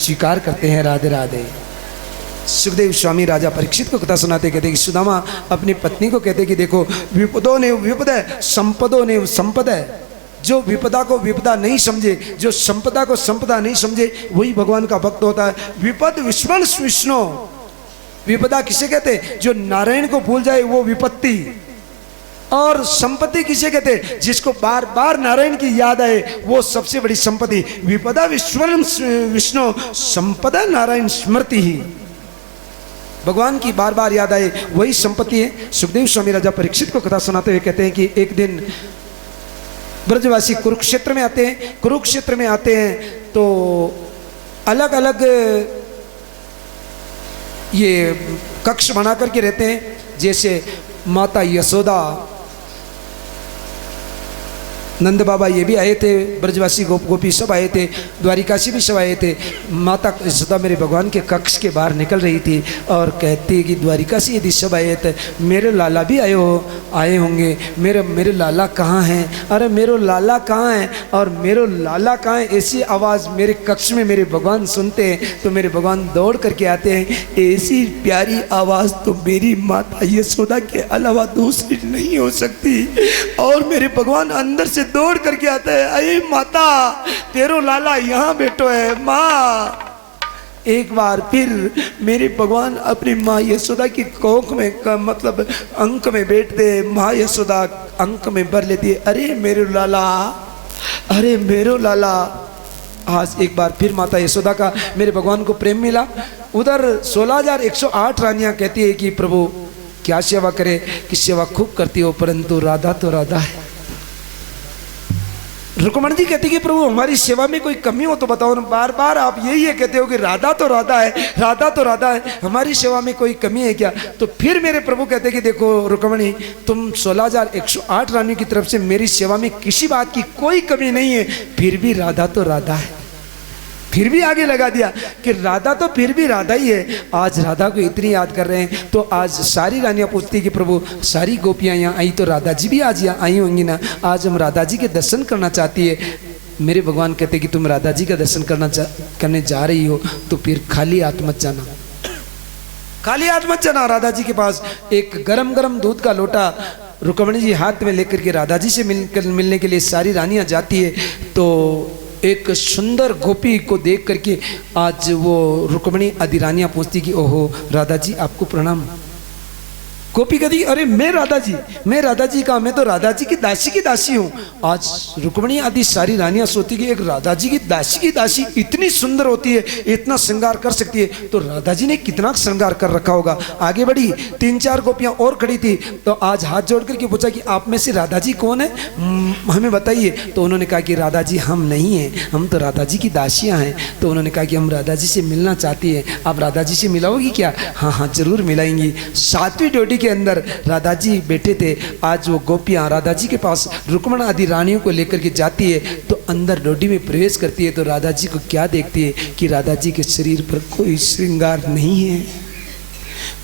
स्वीकार करते हैं। राधे राधे। सुखदेव स्वामी राजा परीक्षित को कथा सुनाते कहते कि सुदामा अपनी पत्नी को कहते कि देखो, विपदों ने विपद है, संपदों ने संपद है। जो विपदा को विपदा नहीं समझे, जो संपदा को संपदा नहीं समझे, वही भगवान का भक्त होता है। विपद विस्मरण विष्णु। विपदा किसे कहते? जो नारायण को भूल जाए वो विपत्ति। और संपत्ति किसे कहते? जिसको बार बार नारायण की याद आए वो सबसे बड़ी संपत्ति। विपदा विस्मरण विष्णु, संपदा नारायण स्मृति ही। भगवान की बार बार याद आए वही संपत्ति है। सुखदेव स्वामी राजा परीक्षित को कथा सुनाते हुए कहते हैं कि एक दिन ब्रजवासी कुरुक्षेत्र में आते हैं। कुरुक्षेत्र में आते हैं तो अलग अलग ये कक्ष बना करके रहते हैं। जैसे माता यशोदा, नंद बाबा ये भी आए थे, ब्रजवासी गोपी सब आए थे, द्वारिकासी भी सब आए थे। माता यशोदा मेरे भगवान के कक्ष के बाहर निकल रही थी और कहती कि द्वारिकासी यदि सब आए थे, मेरे लाला भी आए होंगे, मेरे लाला कहाँ हैं? अरे मेरे लाला कहाँ हैं? और मेरे लाला कहाँ हैं? ऐसी आवाज़ मेरे कक्ष में मेरे भगवान सुनते हैं तो मेरे भगवान दौड़ करके आते हैं। ऐसी प्यारी आवाज़ तो मेरी माता यशोदा के अलावा दूसरी नहीं हो सकती। और मेरे भगवान अंदर से दौड़ करके आता है, अरे माता तेरो लाला यहाँ बैठो है। माँ एक बार फिर मेरे भगवान अपनी माँ यशोदा की कोख में मतलब अंक में बैठते। माँ यशोदा अंक में भर लेती है, अरे मेरे लाला, अरे मेरो लाला। आज एक बार फिर माता यशोदा का मेरे भगवान को प्रेम मिला। उधर 16,108 रानियां कहती है कि प्रभु क्या सेवा करे, कि सेवा खूब करती हो परंतु राधा तो राधा है। रुक्मणी जी कहती कि प्रभु हमारी सेवा में कोई कमी हो तो बताओ ना। बार बार आप यही है कहते हो कि राधा तो राधा है, राधा तो राधा है, हमारी सेवा में कोई कमी है क्या? तो फिर मेरे प्रभु कहते कि देखो रुक्मणी, तुम 16,108 रानी की तरफ से मेरी सेवा में किसी बात की कोई कमी नहीं है, फिर भी राधा तो राधा है। फिर भी आगे लगा दिया कि राधा तो फिर भी राधा ही है। आज राधा को इतनी याद कर रहे हैं तो आज सारी रानियां पूछती कि प्रभु सारी गोपियां यहाँ आई तो राधा जी भी आज यहाँ आई होंगी ना, आज हम राधा जी के दर्शन करना चाहती है। मेरे भगवान कहते कि तुम राधा जी का दर्शन करने जा रही हो तो फिर खाली हाथ मत जाना, खाली हाथ मत जाना। राधा जी के पास एक गरम गरम दूध का लोटा रुक्मणी जी हाथ में लेकर के राधा जी से मिलने के लिए सारी रानियां जाती है। तो एक सुंदर गोपी को देख करके आज वो रुक्मणी आदि रानियां पूछती कि ओहो राधा जी आपको प्रणाम। गोपी कहती अरे मैं राधा जी का, मैं तो राधा जी की दासी हूँ। आज रुक्मणी आदि सारी रानियां सोचती कि एक राधा जी की दासी इतनी सुंदर होती है, इतना श्रृंगार कर सकती है, तो राधा जी ने कितना श्रृंगार कर रखा होगा। आगे बढ़ी, 3-4 गोपियां और खड़ी थी तो आज हाथ जोड़ करके पूछा कि आप में से राधा जी कौन है, हमें बताइए। तो उन्होंने कहा कि राधा जी हम नहीं हैं, हम तो राधा जी की दासियाँ हैं। तो उन्होंने कहा कि हम राधा जी से मिलना चाहती हैं, आप राधा जी से मिलाओगी क्या? हाँ हाँ जरूर मिलाएंगी। 7वीं ड्यूटी के अंदर राधा जी बैठे थे। आज वो गोपियां राधा जी के पास रुक्मणी आदि रानियों को लेकर के जाती है तो अंदर डोडी में प्रवेश करती है तो राधा जी को क्या देखती है कि राधा जी के शरीर पर कोई श्रृंगार नहीं है,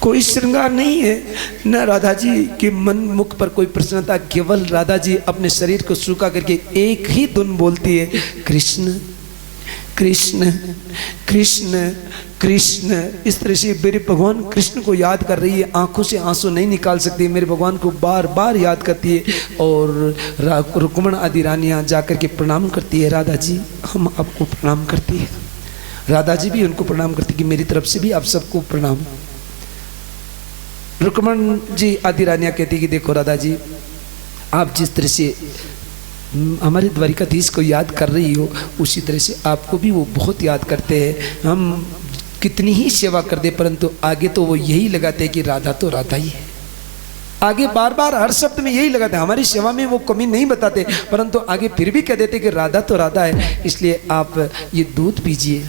कोई श्रृंगार नहीं है, न राधा जी के मन मुख पर कोई प्रसन्नता। केवल राधा जी अपने शरीर को सूखा करके एक ही धुन बोलती है, कृष्ण कृष्ण कृष्ण कृष्ण। इस तरह से मेरे भगवान कृष्ण को याद कर रही है, आंखों से आंसू नहीं निकाल सकती, मेरे भगवान को बार बार याद करती है। और रुक्मणी आदि रानियां जाकर के प्रणाम करती है, राधा जी हम आपको प्रणाम करती है। राधा जी भी उनको प्रणाम करती कि मेरी तरफ से भी आप सबको प्रणाम। रुक्मणी जी आदि रानियां कहती कि देखो राधा जी आप जिस तरह से हमारे द्वारिकाधीश को याद कर रही हो उसी तरह से आपको भी वो बहुत याद करते हैं। हम कितनी ही सेवा कर दे परंतु आगे तो वो यही लगाते हैं कि राधा तो राधा ही है। आगे बार बार हर शब्द में यही लगाते हैं, हमारी सेवा में वो कमी नहीं बताते परंतु आगे फिर भी कह देते कि राधा तो राधा है, इसलिए आप ये दूध पीजिए।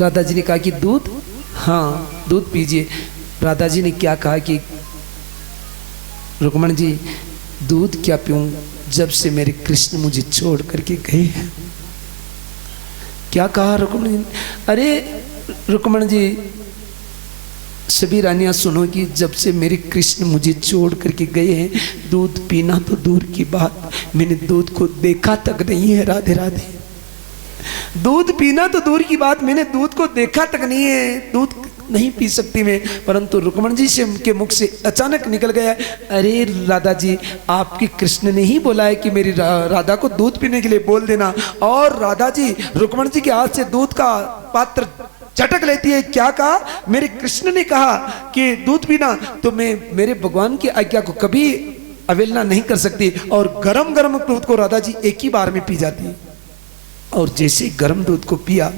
राधा जी ने कहा कि दूध, हाँ दूध पीजिए। राधा जी ने क्या कहा कि रुक्मणी जी दूध क्या पीऊँ जब से मेरे कृष्ण मुझे छोड़ करके गए। क्या कहा रुक्मणी? अरे रुक्मणी जी सभी रानियां सुनो कि जब से मेरे कृष्ण मुझे छोड़ करके गए हैं दूध पीना तो दूर की बात, मैंने दूध को देखा तक नहीं है। राधे राधे दूध पीना तो दूर की बात, मैंने दूध को देखा तक नहीं है, दूध नहीं पी सकती मैं। परंतु रुक्मणी जी से के मुख से अचानक निकल गया, अरे राधा जी, आपकी कृष्ण ने ही बोला है कि मेरी राधा को दूध पीने के लिए बोल देना। और राधा जी रुक्मणी जी के हाथ से दूध का पात्र चटक लेती है। क्या कहा? मेरे कृष्ण ने कहा कि दूध पीना, तो मैं मेरे भगवान की आज्ञा को कभी अवहेलना नहीं कर सकती। और गरम गरम दूध को राधा जी एक ही बार में पी जाती है। और जैसे गर्म दूध को पिया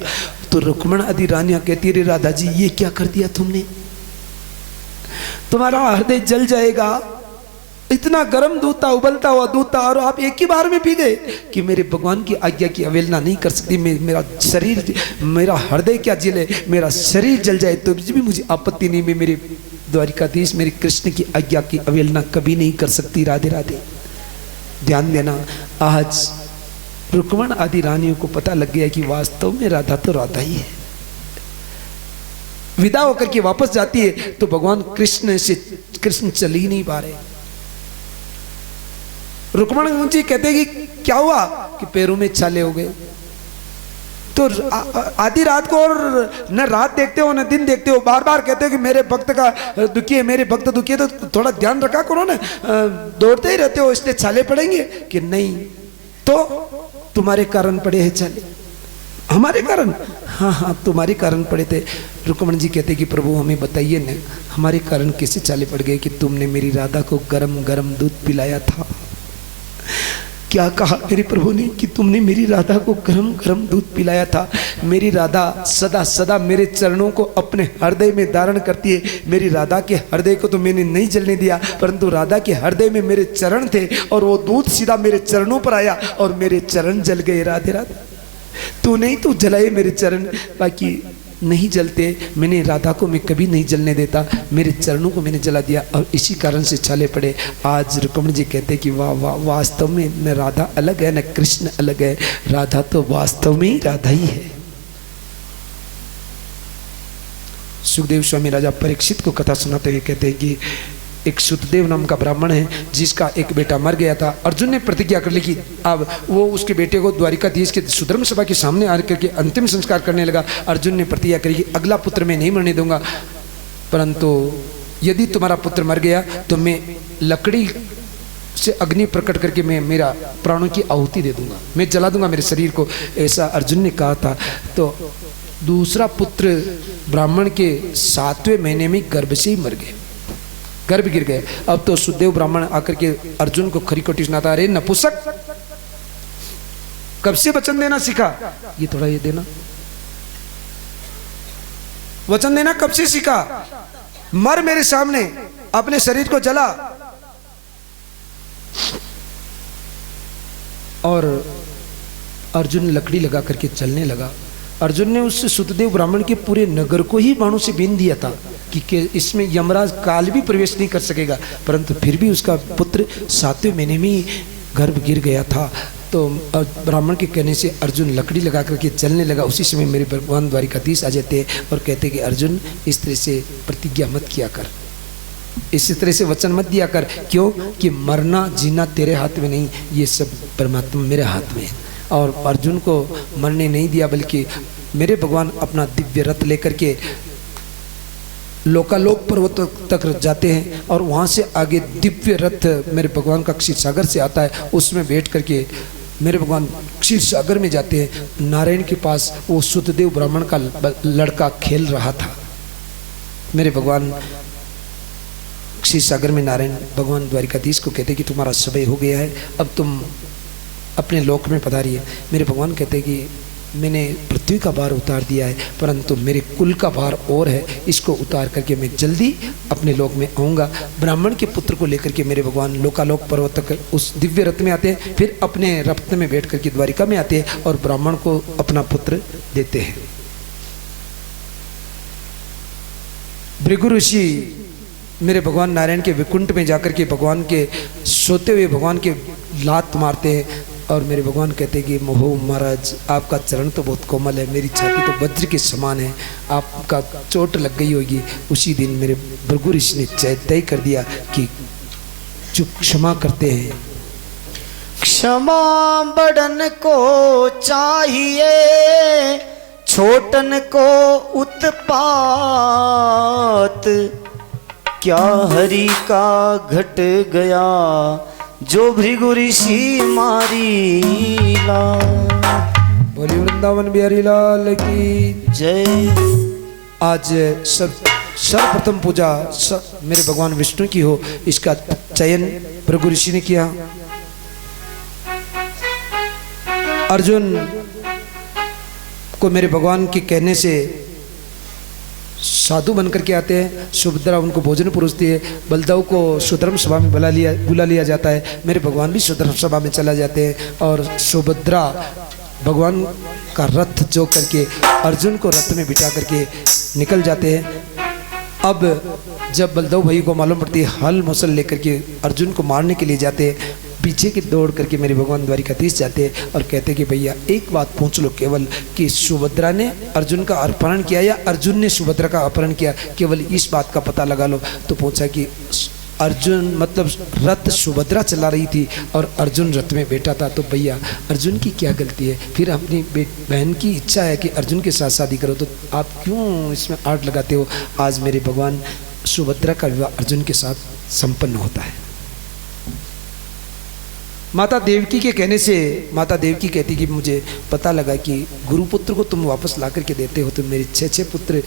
तो रुक्मण आदि रानियां कहती, रे राधा जी, ये क्या कर दिया तुमने? तुम्हारा हृदय जल जाएगा। इतना गर्म दूध था, उबलता हुआ दूध था, और आप एक ही बार में पी गए। कि मेरे भगवान की आज्ञा की अवहेलना नहीं कर सकती। मेरा शरीर, मेरा हृदय क्या जले, मेरा शरीर जल जाए तो भी मुझे आपत्ति नहीं। मैं मेरे द्वारिकाधीश, मेरे कृष्ण की आज्ञा की अवहेलना कभी नहीं कर सकती। राधे राधे। ध्यान देना, आज रुक्मण आदि रानियों को पता लग गया कि वास्तव में राधा तो राधा ही है। विदा होकर के वापस जाती है तो भगवान कृष्ण चल ही नहीं पा रहे। रुक्मण जी कहते हैं कि क्या हुआ? कि पैरों में छाले हो गए। तो आधी रात को, और न रात देखते हो न दिन देखते हो, बार बार कहते हो कि मेरे भक्त का दुखी है, मेरे भक्त दुखी है, तो थोड़ा ध्यान रखा करो ना। दौड़ते ही रहते हो इसलिए छाले पड़ेंगे? कि नहीं, तो तुम्हारे कारण पड़े हैं छाले। हमारे कारण? हाँ हाँ, तुम्हारे कारण पड़े थे। रुक्मणी जी कहते कि प्रभु हमें बताइए न, हमारे कारण कैसे छाले पड़ गए? कि तुमने मेरी राधा को गरम गरम दूध पिलाया था। क्या कहा मेरे प्रभु ने? कि तुमने मेरी राधा को गरम गरम दूध पिलाया था। मेरी राधा सदा सदा मेरे चरणों को अपने हृदय में धारण करती है। मेरी राधा के हृदय को तो मैंने नहीं जलने दिया, परंतु राधा के हृदय में मेरे चरण थे, और वो दूध सीधा मेरे चरणों पर आया और मेरे चरण जल गए। राधे राधे। तू नहीं, तू जलाए मेरे चरण, बाकी नहीं जलते। मैंने राधा को मैं कभी नहीं जलने देता, मेरे चरणों को मैंने जला दिया, और इसी कारण से छाले पड़े। आज रुक्मणी जी कहते कि वाह वाह, वास्तव में न राधा अलग है न कृष्ण अलग है, राधा तो वास्तव में ही राधा ही है। सुखदेव स्वामी राजा परीक्षित को कथा सुनाते हुए कहते हैं कि एक सुतदेव नाम का ब्राह्मण है, जिसका एक बेटा मर गया था। अर्जुन ने प्रतिज्ञा कर ली कि अब वो उसके बेटे को द्वारिकाधीश के सुधर्म सभा के सामने आकर के अंतिम संस्कार करने लगा। अर्जुन ने प्रतिज्ञा करी कि अगला पुत्र मैं नहीं मरने दूंगा, परंतु यदि तुम्हारा पुत्र मर गया तो मैं लकड़ी से अग्नि प्रकट करके मैं मेरा प्राणों की आहुति दे दूंगा, मैं जला दूंगा मेरे शरीर को। ऐसा अर्जुन ने कहा था। तो दूसरा पुत्र ब्राह्मण के 7वें महीने में गर्भ से ही मर गए, गर्भ गिर गए। अब तो सुखदेव ब्राह्मण आकर के अर्जुन को खरी खोटी सुनाता, अरे नपुंसक, कब से वचन देना सीखा? ये थोड़ा ये देना, वचन देना कब से सीखा? मर मेरे सामने, अपने शरीर को जला। और अर्जुन लकड़ी लगा करके चलने लगा। अर्जुन ने उस सुतदेव ब्राह्मण के पूरे नगर को ही बाणों से बीन दिया था कि इसमें यमराज काल भी प्रवेश नहीं कर सकेगा, परंतु फिर भी उसका पुत्र 7वें महीने में ही गर्भ गिर गया था। तो ब्राह्मण के कहने से अर्जुन लकड़ी लगा करके चलने लगा। उसी समय मेरे भगवान द्वारिकाधीश आ जाते और कहते कि अर्जुन, इस तरह से प्रतिज्ञा मत किया कर, इसी तरह से वचन मत दिया कर। क्यों? कि मरना जीना तेरे हाथ में नहीं, ये सब परमात्मा मेरे हाथ में है। और अर्जुन को मरने नहीं दिया, बल्कि मेरे भगवान अपना दिव्य रथ लेकर के लोकालोक पर्वत तक जाते हैं, और वहाँ से आगे दिव्य रथ मेरे भगवान का क्षीर सागर से आता है। उसमें बैठ करके मेरे भगवान क्षीर सागर में जाते हैं। नारायण के पास वो सुतदेव ब्राह्मण का लड़का खेल रहा था। मेरे भगवान क्षीर सागर में नारायण भगवान द्वारिकाधीश को कहते कि तुम्हारा समय हो गया है, अब तुम अपने लोक में पधारिए। मेरे भगवान कहते कि मैंने पृथ्वी का भार उतार दिया है, परंतु मेरे कुल का भार और है, इसको उतार करके मैं जल्दी अपने लोक में आऊँगा। ब्राह्मण के पुत्र को लेकर के मेरे भगवान लोकालोक पर्वत तक उस दिव्य रथ में आते हैं, फिर अपने रथ में बैठ करके द्वारिका में आते हैं और ब्राह्मण को अपना पुत्र देते हैं। भृगु ऋषि मेरे भगवान नारायण के विकुंठ में जाकर के भगवान के सोते हुए भगवान के लात मारते हैं, और मेरे भगवान कहते हैं कि मोहो महाराज, आपका चरण तो बहुत कोमल है, मेरी छाती तो वज्र के समान है, आपका चोट लग गई होगी। उसी दिन मेरे भृगु ऋषि ने तय कर दिया कि जो क्षमा करते हैं, क्षमा बड़न को चाहिए, छोटन को उत्पात। क्या हरि का घट गया जो भृगु ऋषि मारी ला। बोली वृंदावन बिहारी लाल की जय। आज सर्वप्रथम पूजा मेरे भगवान विष्णु की हो, इसका चयन भृगु ऋषि ने किया। अर्जुन को मेरे भगवान के कहने से साधु बनकर के आते हैं, सुभद्रा उनको भोजन परोसती है, बलदेव को सुधर्म सभा में बुला लिया जाता है, मेरे भगवान भी सुधर्म सभा में चला जाते हैं और सुभद्रा भगवान का रथ जो करके अर्जुन को रथ में बिठा करके निकल जाते हैं। अब जब बलदेव भाई को मालूम पड़ती है, हल मुसल लेकर के अर्जुन को मारने के लिए जाते हैं, पीछे की दौड़ करके मेरे भगवान द्वारिकाधीश जाते हैं और कहते हैं कि भैया एक बात पूछ लो केवल कि सुभद्रा ने अर्जुन का अपहरण किया या अर्जुन ने सुभद्रा का अपहरण किया, केवल इस बात का पता लगा लो। तो पूछा कि अर्जुन मतलब रथ सुभद्रा चला रही थी और अर्जुन रथ में बैठा था, तो भैया अर्जुन की क्या गलती है? फिर अपनी बहन की इच्छा है कि अर्जुन के साथ शादी करो, तो आप क्यों इसमें आड़ लगाते हो? आज मेरे भगवान सुभद्रा का विवाह अर्जुन के साथ संपन्न होता है। माता देवकी के कहने से माता देवकी कहती कि मुझे पता लगा कि गुरुपुत्र को तुम वापस ला करके देते हो, तो मेरे 6 पुत्र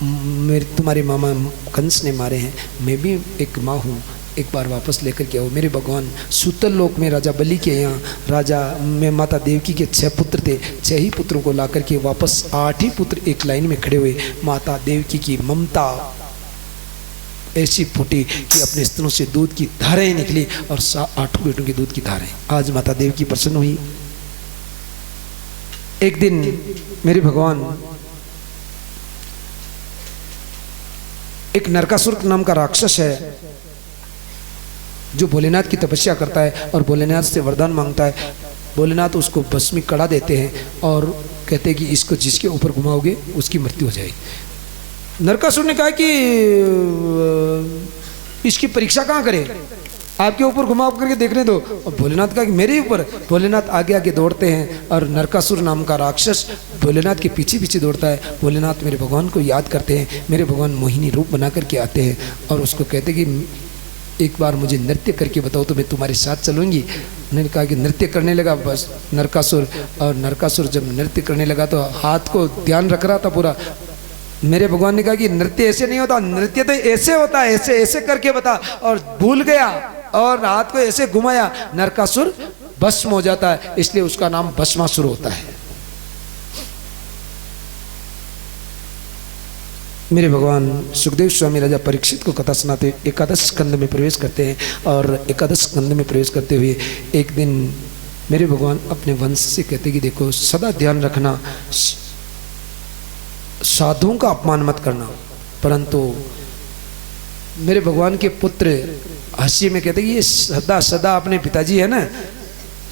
मेरे तुम्हारे मामा कंस ने मारे हैं, मैं भी एक माँ हूँ, एक बार वापस लेकर के आओ। मेरे भगवान सूतल लोक में राजा बलि के यहाँ राजा में माता देवकी के 6 पुत्र थे, 6 ही पुत्रों को ला करके वापस 8 ही पुत्र एक लाइन में खड़े हुए। माता देवकी की ममता ऐसी फूटी कि अपने स्तनों से दूध की धाराएं निकली और 8 बेटों के दूध की धाराएं। आज माता देवकी प्रसन्न हुई। एक दिन मेरे भगवान एक नरकासुर नाम का राक्षस है जो भोलेनाथ की तपस्या करता है और भोलेनाथ से वरदान मांगता है। भोलेनाथ उसको भस्मी कड़ा देते हैं और कहते हैं कि इसको जिसके ऊपर घुमाओगे उसकी मृत्यु हो जाएगी। नरकासुर ने कहा कि इसकी परीक्षा कहाँ करें, आपके ऊपर घुमा करके देखने दो। और भोलेनाथ कहा कि मेरे ऊपर। भोलेनाथ आगे आगे दौड़ते हैं और नरकासुर नाम का राक्षस भोलेनाथ के पीछे पीछे दौड़ता है। भोलेनाथ मेरे भगवान को याद करते हैं, मेरे भगवान मोहिनी रूप बना करके आते हैं और उसको कहते कि एक बार मुझे नृत्य करके बताओ तो मैं तुम्हारे साथ चलूँगी। उन्होंने कहा कि नृत्य करने लगा बस नरकासुर, और नरकासुर जब नृत्य करने लगा तो हाथ को ध्यान रख रहा था पूरा। मेरे भगवान ने कहा कि नृत्य ऐसे नहीं होता, नृत्य तो ऐसे होता है, ऐसे ऐसे करके बता। और भूल गया और हाथ को ऐसे घुमाया, नरकासुर भस्म हो जाता है, इसलिए उसका नाम भस्मासुर होता है। मेरे भगवान सुखदेव स्वामी राजा परीक्षित को कथा सुनाते एकादश स्कंद में प्रवेश करते हैं और एकादश स्कंद में प्रवेश करते हुए एक दिन मेरे भगवान अपने वंश से कहते कि देखो सदा ध्यान रखना, साधुओं का अपमान मत करना। परंतु मेरे भगवान के पुत्र हंसी में कहते कि ये सदा सदा अपने पिताजी है ना,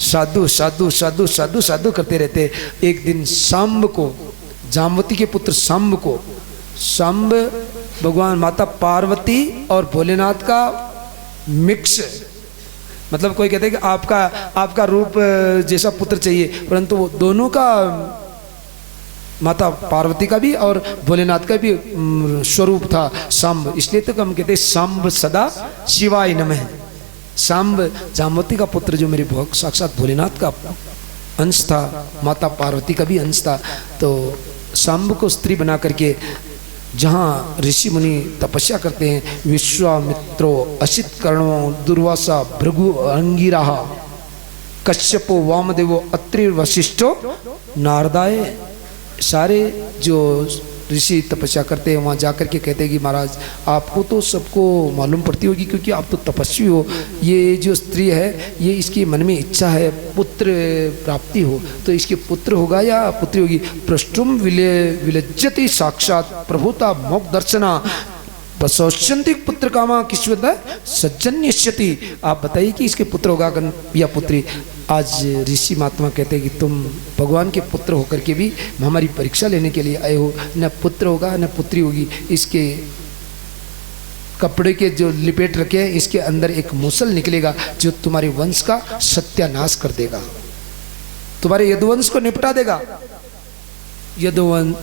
साधु साधु साधु साधु साधु करते रहते। एक दिन सांब को, जामवती के पुत्र सांब को, सांब भगवान माता पार्वती और भोलेनाथ का मिक्स, मतलब कोई कहते हैं कि आपका रूप जैसा पुत्र चाहिए, परंतु वो दोनों का, माता पार्वती का भी और भोलेनाथ का भी स्वरूप था सांब, इसलिए तो हम कहते हैं सांब सदा शिवाय नमः। सांब जामवती का पुत्र जो मेरे साक्षात भोलेनाथ का अंश था, माता पार्वती का भी अंश था। तो सांब को स्त्री बना करके जहाँ ऋषि मुनि तपस्या करते हैं, विश्वामित्रो असित कर्णो दुर्वासा भृगु अंगिरा कश्यपो वामदेवो अत्रि वशिष्ठो नारदाय, सारे जो ऋषि तपस्या करते हैं वहाँ जाकर के कहते हैं कि महाराज आपको तो सबको मालूम पड़ती होगी क्योंकि आप तो तपस्वी हो, ये जो स्त्री है ये इसकी मन में इच्छा है पुत्र प्राप्ति हो, तो इसके पुत्र होगा या पुत्री होगी। पृष्ठुम विलज्जति साक्षात प्रभुता मोक्ष दर्शना बसौष्यंति पुत्र कामा किस्वत सज्जन्यष्यति। आप बताइए कि इसके पुत्र होगा या पुत्री। आज ऋषि महात्मा कहते हैं कि तुम भगवान के पुत्र होकर के भी हमारी परीक्षा लेने के लिए आए हो, न पुत्र होगा न पुत्री होगी। इसके कपड़े के जो लिपेट रखे हैं इसके अंदर एक मूसल निकलेगा जो तुम्हारे वंश का सत्यानाश कर देगा, तुम्हारे यदुवंश को निपटा देगा। यदुवंश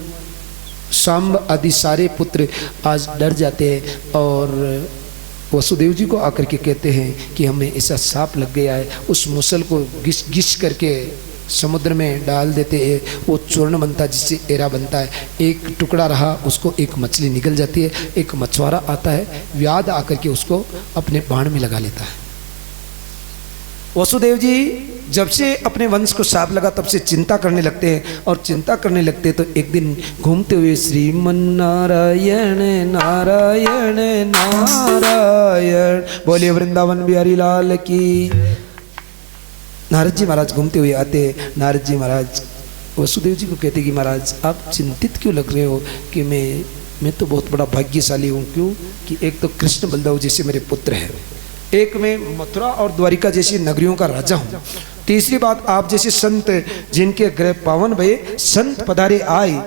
सांब आदि सारे पुत्र आज डर जाते हैं और वसुदेव जी को आकर के कहते हैं कि हमें ऐसा सांप लग गया है। उस मूसल को घिस घिस करके समुद्र में डाल देते हैं, वो चूर्ण बनता है जिससे एरा बनता है। एक टुकड़ा रहा उसको एक मछली निकल जाती है, एक मछुआरा आता है, व्याध आकर के उसको अपने बाण में लगा लेता है। वसुदेव जी जब से अपने वंश को साप लगा तब से चिंता करने लगते हैं, और चिंता करने लगते हैं तो एक दिन घूमते हुए श्रीमन नारायण नारायण नारायण बोलिए वृंदावन बिहारी लाल की। नारद जी महाराज घूमते हुए आते हैं। नारद जी महाराज वसुदेव जी को कहते कि महाराज आप चिंतित क्यों लग रहे हो कि मैं तो बहुत बड़ा भाग्यशाली हूँ। क्यों कि एक तो कृष्ण बलदेव जैसे मेरे पुत्र हैं, एक मैं मथुरा और द्वारिका जैसी नगरियों का राजा हूँ, तीसरी बात आप जैसे संत जिनके ग्रह पावन भये संत पधारे आए,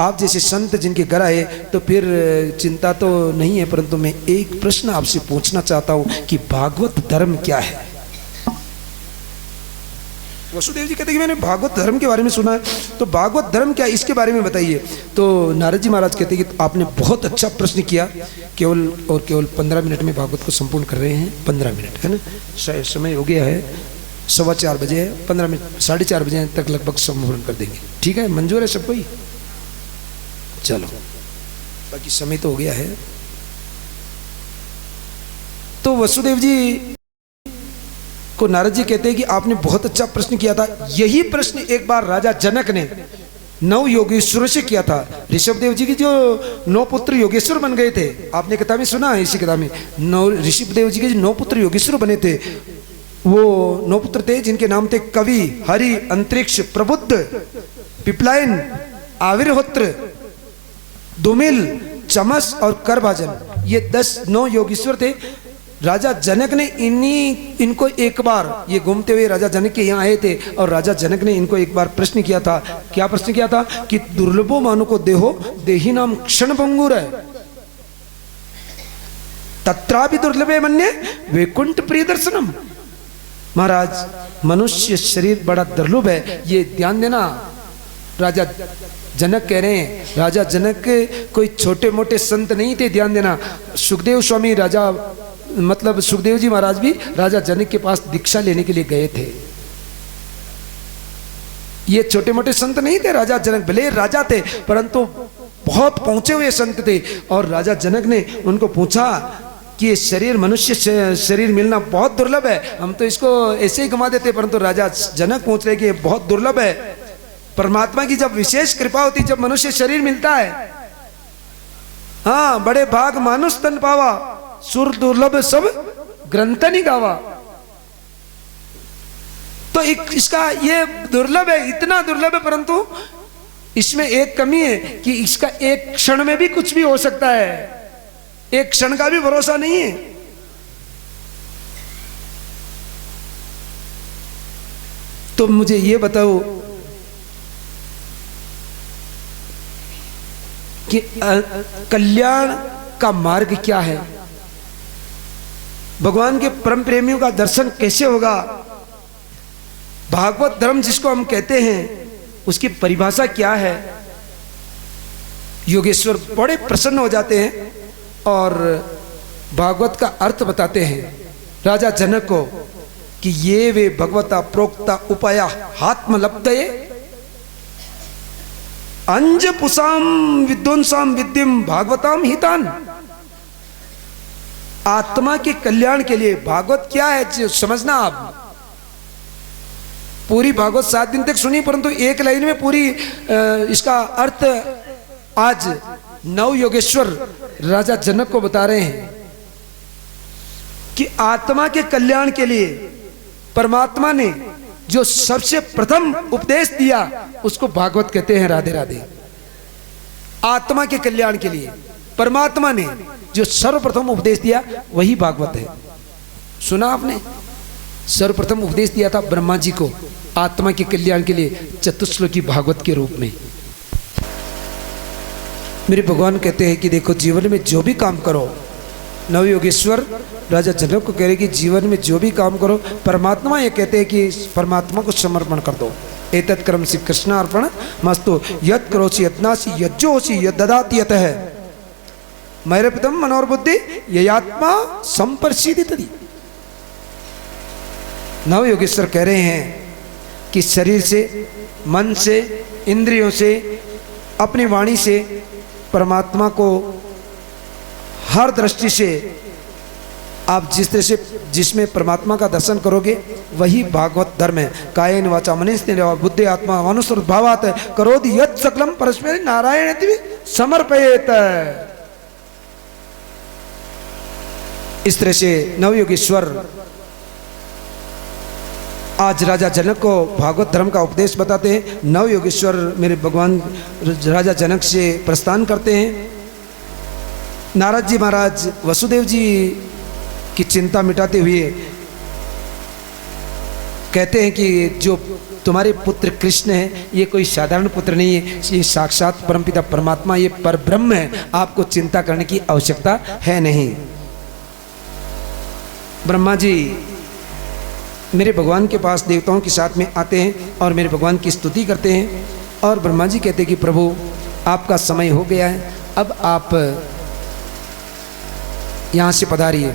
आप जैसे संत जिनके घर आए, तो फिर चिंता तो नहीं है। परंतु मैं एक प्रश्न आपसे पूछना चाहता हूँ कि भागवत धर्म क्या है। वसुदेव जी कहते कि मैंने भागवत धर्म के बारे में सुना है, तो भागवत धर्म क्या है इसके बारे में बताइए। तो नारद जी महाराज कहते कि आपने बहुत अच्छा प्रश्न किया, केवल 15 मिनट में भागवत को संपूर्ण कर रहे हैं। 15 मिनट है ना, समय हो गया है, 4:15 बजे है, 15 मिनट 4:30 बजे तक लगभग संपूर्ण कर देंगे। ठीक है, मंजूर है सबको ही? चलो, बाकी समय तो हो गया है। तो वसुदेव जी को नारद जी कहते हैं कि आपने बहुत अच्छा प्रश्न किया था। यही प्रश्न एक बार राजा जनक ने 9 योगेश्वरों से किया था। ऋषभदेव जी की जो 9 पुत्र योगेश्वर बन गए थे, आपने किताब में सुना है, इसी किताब में 9 ऋषभदेव जी के जो 9 पुत्र योगेश्वर बने थे, वो 9 पुत्र थे जिनके नाम थे कवि, हरि, अंतरिक्ष, प्रबुद्ध, पिपलायन, आविर्होत्र, दुमिल, चमस और करभाजन। ये 9 योगेश्वर थे। राजा जनक ने इनको एक बार, ये घूमते हुए राजा जनक के यहाँ आए थे, और राजा जनक ने इनको एक बार प्रश्न किया था। क्या प्रश्न किया था कि दुर्लभो मानु को देहो देही नाम क्षण भंगुर है, तत्रापि दुर्लभे मन्ये वैकुंठ प्रिय दर्शनम। महाराज मनुष्य शरीर बड़ा दुर्लभ है, ये ध्यान देना। राजा जनक कह रहे हैं, राजा जनक कोई छोटे मोटे संत नहीं थे, ध्यान देना। सुखदेव स्वामी राजा मतलब सुखदेव जी महाराज भी राजा जनक के पास दीक्षा लेने के लिए गए थे। ये छोटे मोटे संत नहीं थे। राजा जनक भले राजा थे परंतु बहुत पहुंचे हुए संत थे। और राजा जनक ने उनको पूछा कि ये शरीर, मनुष्य शरीर मिलना बहुत दुर्लभ है, हम तो इसको ऐसे ही गंवा देते। परंतु राजा जनक पूछ रहे कि ये बहुत दुर्लभ है। परमात्मा की जब विशेष कृपा होती, जब मनुष्य शरीर मिलता है, हाँ, बड़े भाग मानुष तन पावा, सुर दुर्लभ सब ग्रंथ नहीं गावा। तो इसका ये दुर्लभ है, इतना दुर्लभ है, परंतु इसमें एक कमी है कि इसका एक क्षण में भी कुछ भी हो सकता है, एक क्षण का भी भरोसा नहीं है। तो मुझे ये बताओ कि कल्याण का मार्ग क्या है, भगवान के परम प्रेमियों का दर्शन कैसे होगा, भागवत धर्म जिसको हम कहते हैं उसकी परिभाषा क्या है। योगेश्वर बड़े प्रसन्न हो जाते हैं और भागवत का अर्थ बताते हैं राजा जनक को कि ये वे भगवता प्रोक्ता उपाया आत्मलब्धये अंज पुसाम विद्वंसाम विद्यम भागवताम हितान। आत्मा के कल्याण के लिए भागवत क्या है समझना। आप पूरी भागवत 7 दिन तक सुनी, परंतु एक लाइन में पूरी इसका अर्थ आज 9 योगेश्वर राजा जनक को बता रहे हैं कि आत्मा के कल्याण के लिए परमात्मा ने जो सबसे प्रथम उपदेश दिया उसको भागवत कहते हैं। राधे राधे। आत्मा के कल्याण के लिए परमात्मा ने जो सर्वप्रथम उपदेश दिया वही भागवत है। सुना आपने? सर्वप्रथम उपदेश दिया था ब्रह्मा जी को आत्मा के कल्याण के लिए चतुश्लोकी भागवत के रूप में। मेरे भगवान कहते हैं कि देखो, जीवन में जो भी काम करो नवयोगेश्वर राजा जनक को कह रहे कि जीवन में जो भी काम करो, परमात्मा ये कहते हैं कि परमात्मा को समर्पण कर दो। एतत् कर्म श्री कृष्णार्पण मस्तु यत् करोसि यत्नासि यज्जोसि यद्ददाति यतः मैरपितम मनोर्बुद्धि ययात्मा संपर्शिति तदि। नवयोगेश्वर कह रहे हैं कि शरीर से, मन से, इंद्रियों से, अपनी वाणी से परमात्मा को हर दृष्टि से आप जिस तरह से जिसमें परमात्मा का दर्शन करोगे वही भागवत धर्म है। कायेन वाचा मनसेन्द्रिया बुद्धि आत्मा अनुसृत भावात् करोति यत् सकलम परस्मै नारायणेति समर्पयेत्। इस तरह से नवयोगेश्वर आज राजा जनक को भागवत धर्म का उपदेश बताते हैं। नवयोगेश्वर मेरे भगवान राजा जनक से प्रस्थान करते हैं। नारद जी महाराज वसुदेव जी की चिंता मिटाते हुए कहते हैं कि जो तुम्हारे पुत्र कृष्ण है ये कोई साधारण पुत्र नहीं है, ये साक्षात परमपिता परमात्मा, ये परब्रह्म है, आपको चिंता करने की आवश्यकता है नहीं। ब्रह्मा जी मेरे भगवान के पास देवताओं के साथ में आते हैं और मेरे भगवान की स्तुति करते हैं और ब्रह्मा जी कहते हैं कि प्रभु आपका समय हो गया है, अब आप यहाँ से पधारिए।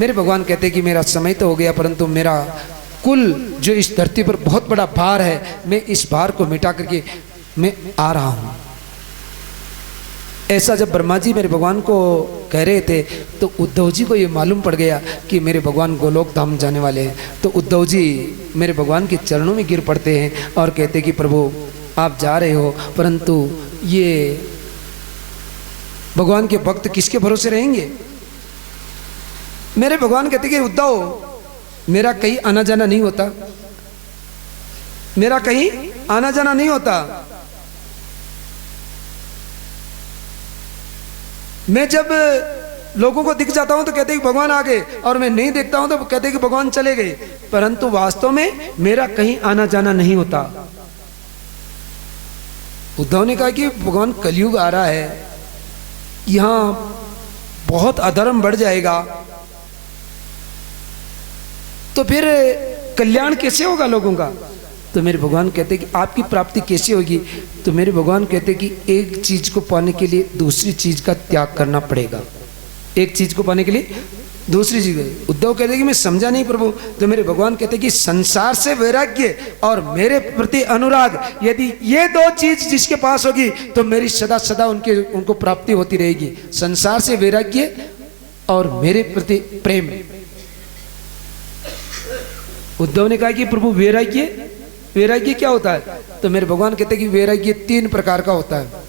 मेरे भगवान कहते हैं कि मेरा समय तो हो गया परंतु मेरा कुल जो इस धरती पर बहुत बड़ा भार है, मैं इस भार को मिटा करके मैं आ रहा हूँ। ऐसा जब ब्रह्मा जी मेरे भगवान को कह रहे थे तो उद्धव जी को ये मालूम पड़ गया कि मेरे भगवान गोलोक धाम जाने वाले हैं। तो उद्धव जी मेरे भगवान के चरणों में गिर पड़ते हैं और कहते हैं कि प्रभु आप जा रहे हो परंतु ये भगवान के भक्त किसके भरोसे रहेंगे। मेरे भगवान कहते कि उद्धव मेरा कहीं आना जाना नहीं होता, मेरा कहीं आना जाना नहीं होता। मैं जब लोगों को दिख जाता हूं तो कहते हैं कि भगवान आ गए और मैं नहीं देखता हूं तो कहते हैं कि भगवान चले गए, परंतु वास्तव में मेरा कहीं आना जाना नहीं होता। उद्धव ने कहा कि भगवान कलयुग आ रहा है, यहां बहुत अधर्म बढ़ जाएगा तो फिर कल्याण कैसे होगा लोगों का। तो मेरे भगवान कहते कि आपकी प्राप्ति कैसे होगी। तो मेरे भगवान कहते कि एक चीज को पाने के लिए दूसरी चीज का त्याग करना पड़ेगा, एक चीज को पाने के लिए दूसरी चीज। उद्धव कहते कि मैं समझा नहीं प्रभु। तो मेरे भगवान कहते कि संसार से वैराग्य और मेरे प्रति अनुराग, यदि ये दो चीज जिसके पास होगी तो मेरी सदा सदा उनको प्राप्ति होती रहेगी। संसार से वैराग्य और मेरे प्रति प्रेम। उद्धव ने कहा कि प्रभु वैराग्य, वैराग्य क्या होता है। तो मेरे भगवान कहते हैं कि वैराग्य 3 प्रकार का होता है।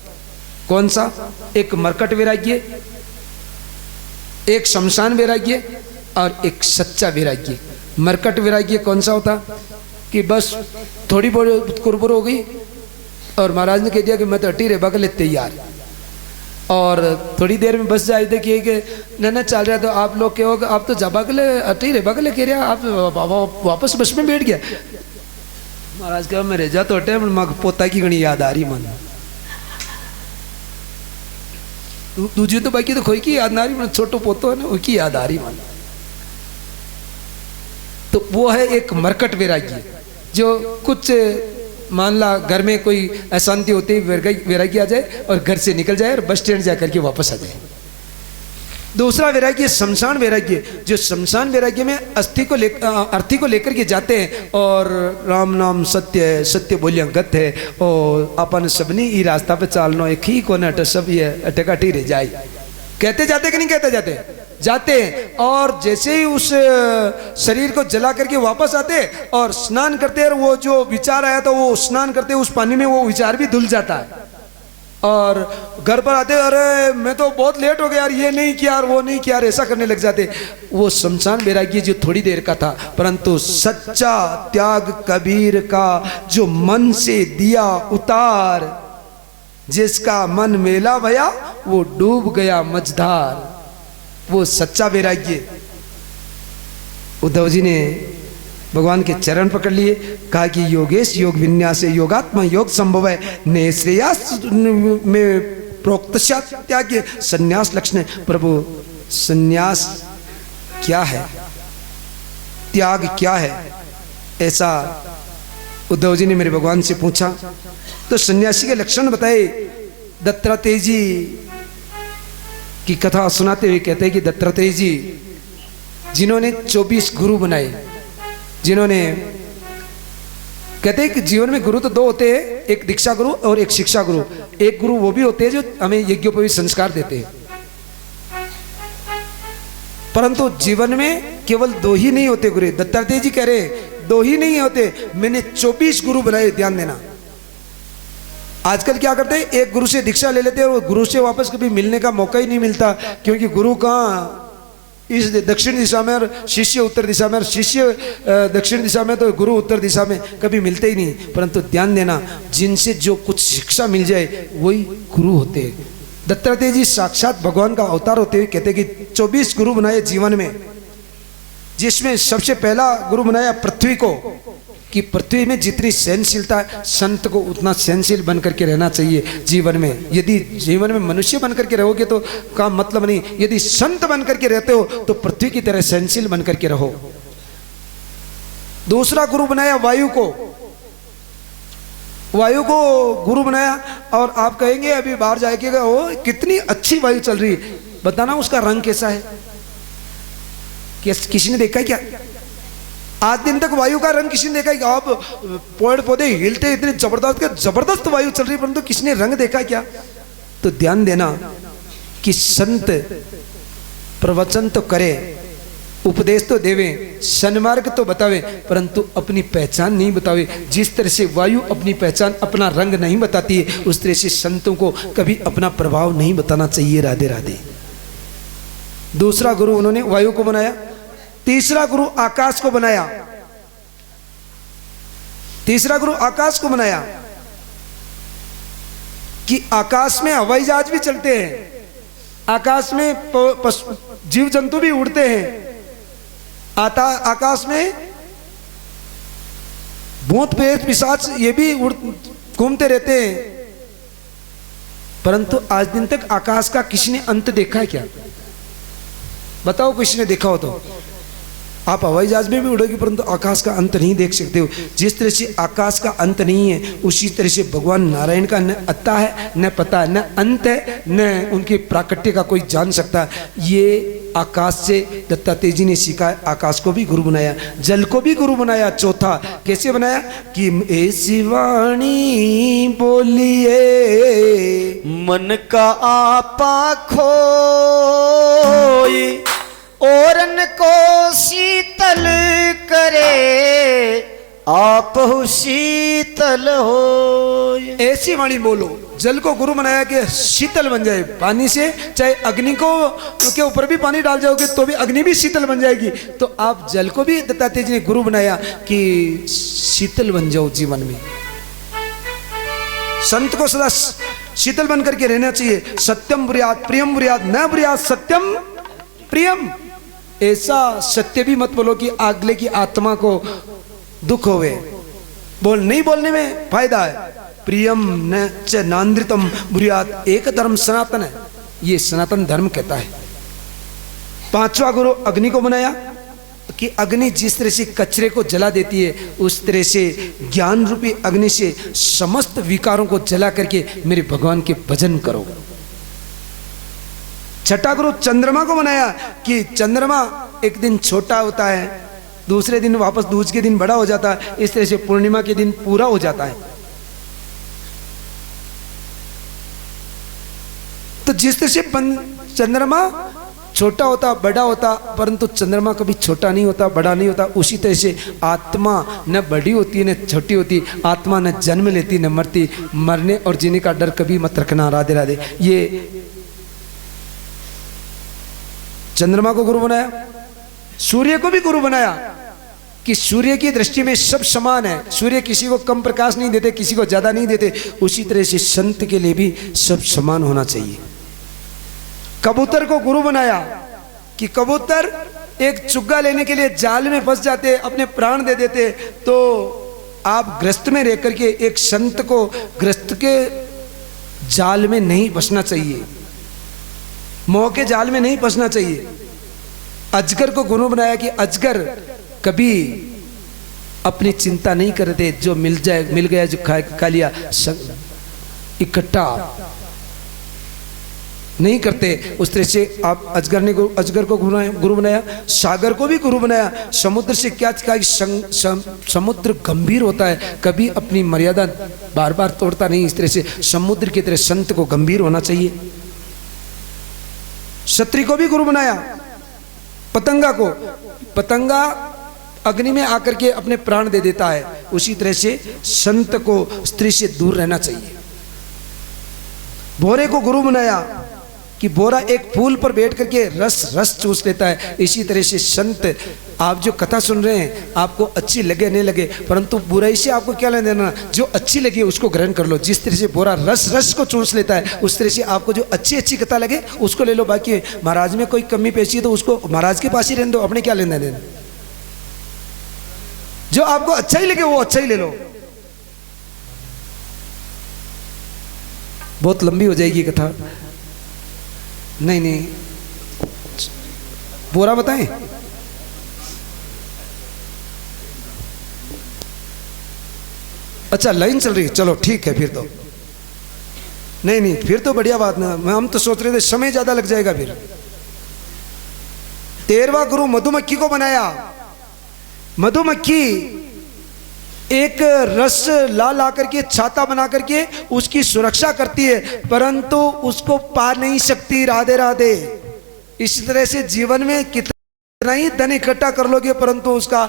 कौन सा। एक मरकट वैराग्य, एक शमशान वैराग्य और एक सच्चा वैराग्य। मरकट वैराग्य कौन सा होता कि बस थोड़ी बहुत कुरबुर हो गई और महाराज ने कह दिया कि मैं तो अटी रे बगल तैयार, और थोड़ी देर में बस जाए देखिए कि न चल रहा तो आप लोग क्या होगा, आप तो जबागले अटी रे बगले कह रहा, आप वापस बस में बैठ गया। महाराज कहा मैं रेजा तो हटे मग पोता की घनी याद आ रही मन, दूजी तो बाकी तो खोई की याद ना आ रही मन, छोटो पोतो है ना उसकी याद आ रही मन। तो वो है एक मरकट वैराग्य, जो कुछ मान ला घर में कोई अशांति होती है वैराग्य आ जाए और घर से निकल जाए और बस स्टैंड जाकर के वापस आ जाए। दूसरा वैराग्य शमशान वैराग्य, जो शमशान वैराग्य में अर्थी को लेकर के जाते हैं और राम नाम सत्य है, सत्य बोलिया गत है और अपन सबनी ई रास्ता पे चालनो एक ही कोने अट सब ये अटकाटी रह जाए। कहते जाते कि नहीं कहते जाते, जाते हैं और जैसे ही उस शरीर को जला करके वापस आते और स्नान करते और वो जो विचार आया तो वो स्नान करते उस पानी में वो विचार भी धुल जाता है और घर पर आते अरे मैं तो बहुत लेट हो गया यार, ये नहीं किया और वो नहीं किया, ऐसा करने लग जाते। वो शमशान वैराग्य जो थोड़ी देर का था, परंतु सच्चा त्याग कबीर का जो मन से दिया उतार, जिसका मन मेला भया वो डूब गया मझधार, वो सच्चा वैराग्य। उद्धव जी ने भगवान के चरण पकड़ लिए, कहा कि योगेश योग विन्यास योगात्मा योग संभव है, नेश्रेयास में प्रोक्त त्याग संन्यास लक्षण। प्रभु संन्यास क्या है, त्याग क्या है, ऐसा उद्धव जी ने मेरे भगवान से पूछा। तो सन्यासी के लक्षण बताए। दत्तात्रेय जी की कथा सुनाते हुए कहते हैं कि दत्तात्रेय जी जिन्होंने 24 गुरु बनाए, जिन्होंने, कहते हैं कि जीवन में गुरु तो दो होते हैं, एक दीक्षा गुरु और एक शिक्षा गुरु। एक गुरु वो भी होते हैं जो हमें यज्ञोपवीत संस्कार देते हैं, परंतु जीवन में केवल दो ही नहीं होते गुरु। दत्तात्रेय जी कह रहे दो ही नहीं होते, मैंने 24 गुरु बनाए। ध्यान देना, आजकल क्या करते हैं, एक गुरु से दीक्षा ले लेते हैं और गुरु से वापस कभी मिलने का मौका ही नहीं मिलता, क्योंकि गुरु कहाँ इस दक्षिण दिशा में और शिष्य उत्तर दिशा में, और शिष्य दक्षिण दिशा में तो गुरु उत्तर दिशा में, कभी मिलते ही नहीं। परंतु ध्यान देना, जिनसे जो कुछ शिक्षा मिल जाए वही गुरु होते हैं। दत्तात्रेय जी साक्षात भगवान का अवतार होते हुए कहते कि 24 गुरु बनाए जीवन में, जिसमें सबसे पहला गुरु बनाया पृथ्वी को, कि पृथ्वी में जितनी सहनशीलता है, संत को उतना सहनशील बनकर के रहना चाहिए जीवन में। यदि जीवन में मनुष्य बनकर के रहोगे तो का मतलब नहीं, यदि संत बनकर के रहते हो तो पृथ्वी की तरह सहनशील बनकर के रहो। दूसरा गुरु बनाया वायु को, वायु को गुरु बनाया। और आप कहेंगे अभी बाहर जाएगा, ओ कितनी अच्छी वायु चल रही, बताना उसका रंग कैसा है, किसी ने देखा है क्या? आज दिन तक वायु का रंग किसी ने देखा है क्या? आप पेड़ पौधे हिलते इतने जबरदस्त वायु चल रही, परंतु किसी ने रंग देखा क्या? तो ध्यान देना कि संत प्रवचन तो करे, उपदेश तो देवे, सन्मार्ग तो बतावे, परंतु अपनी पहचान नहीं बतावे। जिस तरह से वायु अपनी पहचान, अपना रंग नहीं बताती है, उस तरह से संतों को कभी अपना प्रभाव नहीं बताना चाहिए। राधे राधे। दूसरा गुरु उन्होंने वायु को बनाया। तीसरा गुरु आकाश को बनाया। तीसरा गुरु आकाश को बनाया कि आकाश में हवाई जहाज भी चलते हैं, आकाश में जीव जंतु भी उड़ते हैं, आकाश में भूत प्रेत पिशाच ये भी घूमते रहते हैं, परंतु आज दिन तक आकाश का किसी ने अंत देखा है क्या? बताओ, किसी ने देखा हो तो। आप हवाई जहाज में भी उड़ोगे परंतु आकाश का अंत नहीं देख सकते हो। जिस तरह से आकाश का अंत नहीं है, उसी तरह से भगवान नारायण का न अत्ता है, न पता, न अंत है, न उनके प्राकट्य का कोई जान सकता। ये आकाश से दत्तात्रेय जी ने सीखा है। आकाश को भी गुरु बनाया, जल को भी गुरु बनाया। चौथा कैसे बनाया कि ऐसी वाणी बोलिए मन का आपा खोई, औरन को शीतल करे, आप शीतल हो। ऐसी वाणी बोलो। जल को गुरु बनाया कि शीतल बन जाए पानी से, चाहे अग्नि को के ऊपर भी पानी डाल जाओगे तो भी अग्नि भी शीतल बन जाएगी। तो आप जल को भी दत्तात्रेय जी ने गुरु बनाया कि शीतल बन जाओ जीवन में। संत को सदा शीतल बन करके रहना चाहिए। सत्यम बुर्यात प्रियम बुर्यात न बुर्यात सत्यम प्रियम। ऐसा सत्य भी मत बोलो कि अगले की आत्मा को दुख होवे। नहीं बोलने में फायदा है। प्रियम न च नांद्रितम बुर्यात, एक धर्म सनातन है, ये सनातन धर्म कहता है। पांचवा गुरु अग्नि को बनाया कि अग्नि जिस तरह से कचरे को जला देती है, उस तरह से ज्ञान रूपी अग्नि से समस्त विकारों को जला करके मेरे भगवान के भजन करो। छठा गुरु चंद्रमा को बनाया कि चंद्रमा एक दिन छोटा होता है, दूसरे दिन वापस दूसरे दिन बड़ा हो जाता है, इस तरह से पूर्णिमा के दिन पूरा हो जाता है। तो जिस तरह से चंद्रमा छोटा होता बड़ा होता, परंतु चंद्रमा कभी छोटा नहीं होता बड़ा नहीं होता, उसी तरह से आत्मा न बड़ी होती है न छोटी होती। आत्मा न जन्म लेती न मरती। मरने और जीने का डर कभी मत रखना। राधे राधे। ये चंद्रमा को गुरु बनाया। सूर्य को भी गुरु बनाया कि सूर्य की दृष्टि में सब समान है। सूर्य किसी को कम प्रकाश नहीं देते, किसी को ज्यादा नहीं देते। उसी तरह से संत के लिए भी सब समान होना चाहिए। कबूतर को गुरु बनाया कि कबूतर एक चुग्गा लेने के लिए जाल में फंस जाते, अपने प्राण दे देते। तो आप ग्रस्त में रह करके एक संत को ग्रस्त के जाल में नहीं फंसना चाहिए। मोह के जाल में नहीं फंसना चाहिए। अजगर को गुरु बनाया कि अजगर कभी अपनी चिंता नहीं करते, जो मिल गया जो खा लिया, इकट्ठा नहीं करते। उस तरह से आप अजगर को गुरु बनाया, सागर को भी गुरु बनाया। समुद्र से क्या कहा कि समुद्र गंभीर होता है, कभी अपनी मर्यादा बार बार तोड़ता नहीं। इस तरह से समुद्र की तरह संत को गंभीर होना चाहिए। क्षत्रिय को भी गुरु बनाया। पतंगा अग्नि में आकर के अपने प्राण दे देता है, उसी तरह से संत को स्त्री से दूर रहना चाहिए। भोरे को गुरु बनाया कि बोरा एक फूल पर बैठ करके रस चूस लेता है। इसी तरह से संत, आप जो कथा सुन रहे हैं आपको अच्छी लगे नहीं लगे, परंतु बुराई से आपको क्या लेना देना, जो अच्छी लगी उसको ग्रहण कर लो। जिस तरह से बोरा रस को चूस लेता है, उस तरह से आपको जो अच्छी कथा लगे उसको ले लो। बाकी महाराज में कोई कमी पेशी है तो उसको महाराज के पास ही रहने दो, अपने क्या लेना देना। जो आपको अच्छा ही लगे वो अच्छा ही ले लो। बहुत लंबी हो जाएगी कथा। नहीं, बोरा बताएं। अच्छा लाइन चल रही है, चलो ठीक है फिर तो। नहीं फिर तो बढ़िया बात ना, हम तो सोच रहे थे समय ज्यादा लग जाएगा फिर। 13वां गुरु मधुमक्खी को बनाया। मधुमक्खी एक रस ला करके छाता बना करके उसकी सुरक्षा करती है, परंतु उसको पा नहीं सकती। राधे राधे। इस तरह से जीवन में कितना ही धन इकट्ठा कर लोगे परंतु उसका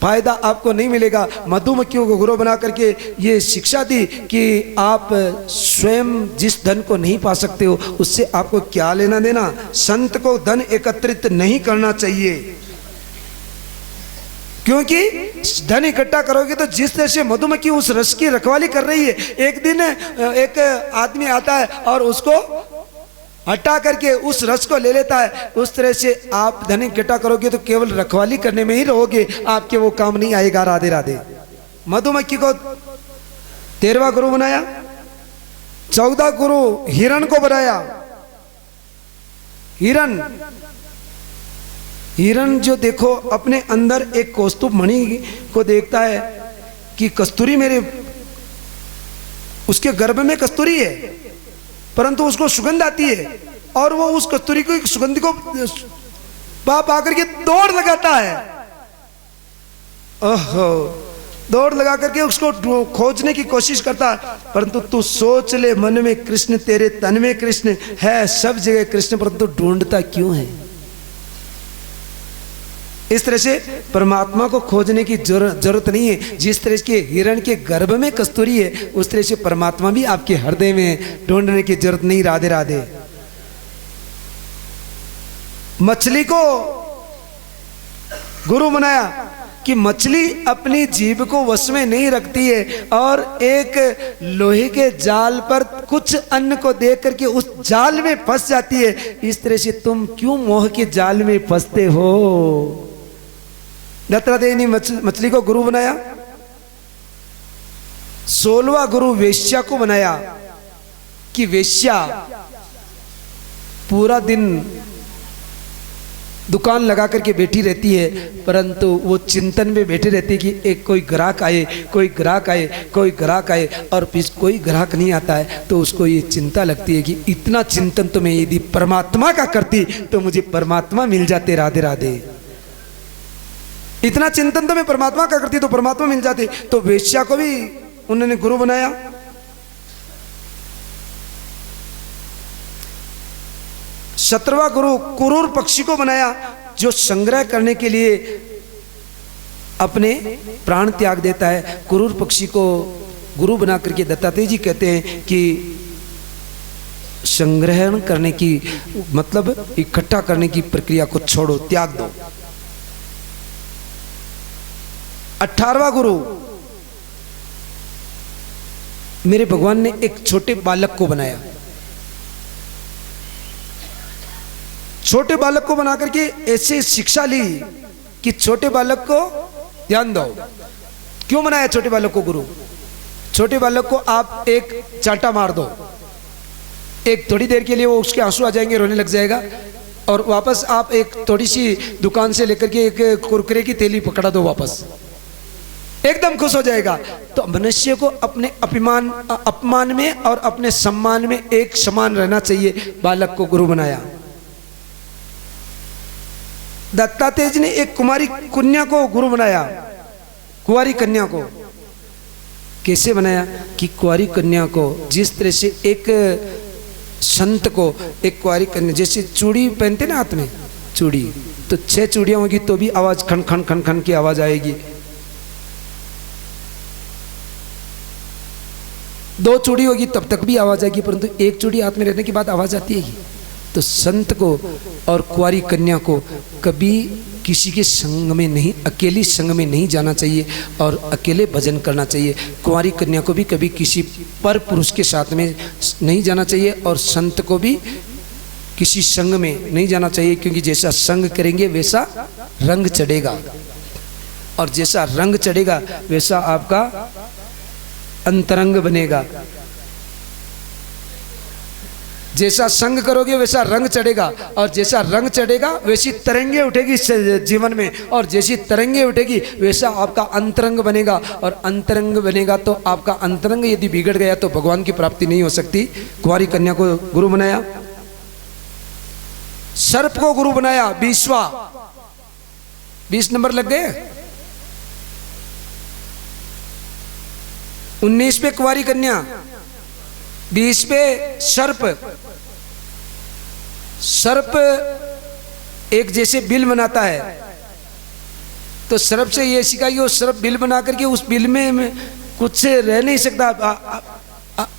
फायदा आपको नहीं मिलेगा। मधुमक्खियों को गुरु बना करके ये शिक्षा दी कि आप स्वयं जिस धन को नहीं पा सकते हो उससे आपको क्या लेना देना। संत को धन एकत्रित नहीं करना चाहिए, क्योंकि धन इकट्ठा करोगे तो जिस तरह से मधुमक्खी उस रस की रखवाली कर रही है, एक दिन एक आदमी आता है और उसको हटा करके उस रस को ले लेता है। उस तरह से आप धन इकट्ठा करोगे तो केवल रखवाली करने में ही रहोगे, आपके वो काम नहीं आएगा। राधे राधे। मधुमक्खी को 13वां गुरु बनाया। 14 गुरु हिरण को बनाया। हिरण जो देखो अपने अंदर एक कौस्तुभ मणि को देखता है कि कस्तूरी मेरे, उसके गर्भ में कस्तूरी है, परंतु उसको सुगंध आती है और वो उस कस्तूरी को सुगंध को पा करके दौड़ लगाता है। ओहो, दौड़ लगा करके उसको खोजने की कोशिश करता है, परंतु तू सोच ले मन में कृष्ण, तेरे तन में कृष्ण है, सब जगह कृष्ण, परंतु ढूंढता क्यों है। इस तरह से परमात्मा को खोजने की जरूरत नहीं है। जिस तरह के हिरण के गर्भ में कस्तूरी है उस तरह से परमात्मा भी आपके हृदय में, ढूंढने की जरूरत नहीं। राधे राधे। मछली को गुरु बनाया कि मछली अपनी जीभ को वश में नहीं रखती है और एक लोहे के जाल पर कुछ अन्न को देख करके उस जाल में फंस जाती है। इस तरह से तुम क्यों मोह के जाल में फंसते हो। दत्तात्रेय ने मछली को गुरु बनाया। 16वां गुरु वेश्या को बनाया कि वेश्या पूरा दिन दुकान लगा करके बैठी रहती है, परंतु वो चिंतन में बैठी रहती है कि एक कोई ग्राहक आए, कोई ग्राहक आए, कोई ग्राहक आए, और फिर कोई ग्राहक नहीं आता है तो उसको ये चिंता लगती है कि इतना चिंतन तो मैं यदि परमात्मा का करती तो मुझे परमात्मा मिल जाते। राधे राधे। इतना चिंतन तो मैं परमात्मा का करती तो परमात्मा मिल जाते। तो वेश्या को भी उन्होंने गुरु बनाया। सत्रहवां गुरु कुरूर पक्षी को बनाया, जो संग्रह करने के लिए अपने प्राण त्याग देता है। कुरूर पक्षी को गुरु बना करके दत्तात्रेय जी कहते हैं कि संग्रहण करने की मतलब इकट्ठा करने की प्रक्रिया को छोड़ो, त्याग दो। 18वां गुरु, मेरे भगवान ने एक छोटे बालक को बनाया। छोटे बालक को बना करके ऐसे शिक्षा ली कि छोटे बालक को ध्यान दो। क्यों बनाया छोटे बालक को गुरु? छोटे बालक को आप एक चांटा मार दो, एक थोड़ी देर के लिए वो उसके आंसू आ जाएंगे, रोने लग जाएगा, और वापस आप एक थोड़ी सी दुकान से लेकर के एक कुरकुरे की थैली पकड़ा दो, वापस एकदम खुश हो जाएगा। तो मनुष्य को अपने अपमान में और अपने सम्मान में एक समान रहना चाहिए। बालक को गुरु बनाया। दत्तात्रेय जी ने एक कुमारी कन्या को गुरु बनाया। कुंवारी कन्या को कैसे बनाया कि कुंवारी कन्या को जिस तरह से एक संत को एक कुंवारी कन्या, जैसे चूड़ी पहनते ना हाथ में चूड़ी, तो 6 चूड़ियां होगी तो भी आवाज खन खन खन खन की आवाज आएगी। 2 चूड़ी होगी तब तक भी आवाज आएगी, परंतु 1 चूड़ी हाथ में रहने के बाद आवाज आती है। तो संत को और कुंवारी कन्या को कभी किसी के संग में नहीं, अकेली संग में नहीं जाना चाहिए और अकेले भजन करना चाहिए। कुंवारी कन्या को भी कभी किसी पर पुरुष के साथ में नहीं जाना चाहिए और संत को भी किसी संग में नहीं जाना चाहिए, क्योंकि जैसा संग करेंगे वैसा रंग चढ़ेगा, और जैसा रंग चढ़ेगा वैसा आपका अंतरंग बनेगा। जैसा संग करोगे वैसा रंग चढ़ेगा, और जैसा रंग चढ़ेगा वैसी तरंगे उठेगी जीवन में, और जैसी तरंगे उठेगी वैसा आपका अंतरंग बनेगा, और अंतरंग बनेगा तो आपका अंतरंग यदि बिगड़ गया तो भगवान की प्राप्ति नहीं हो सकती। कुंवारी कन्या को गुरु बनाया। सर्प को गुरु बनाया। 20 नंबर लग गए। 19 पे कुंवारी कन्या, 20 पे सर्प। सर्प एक जैसे बिल बनाता है, तो सर्प से ये सीखा कि वो सर्प बिल बना करके उस बिल में कुछ रह नहीं सकता,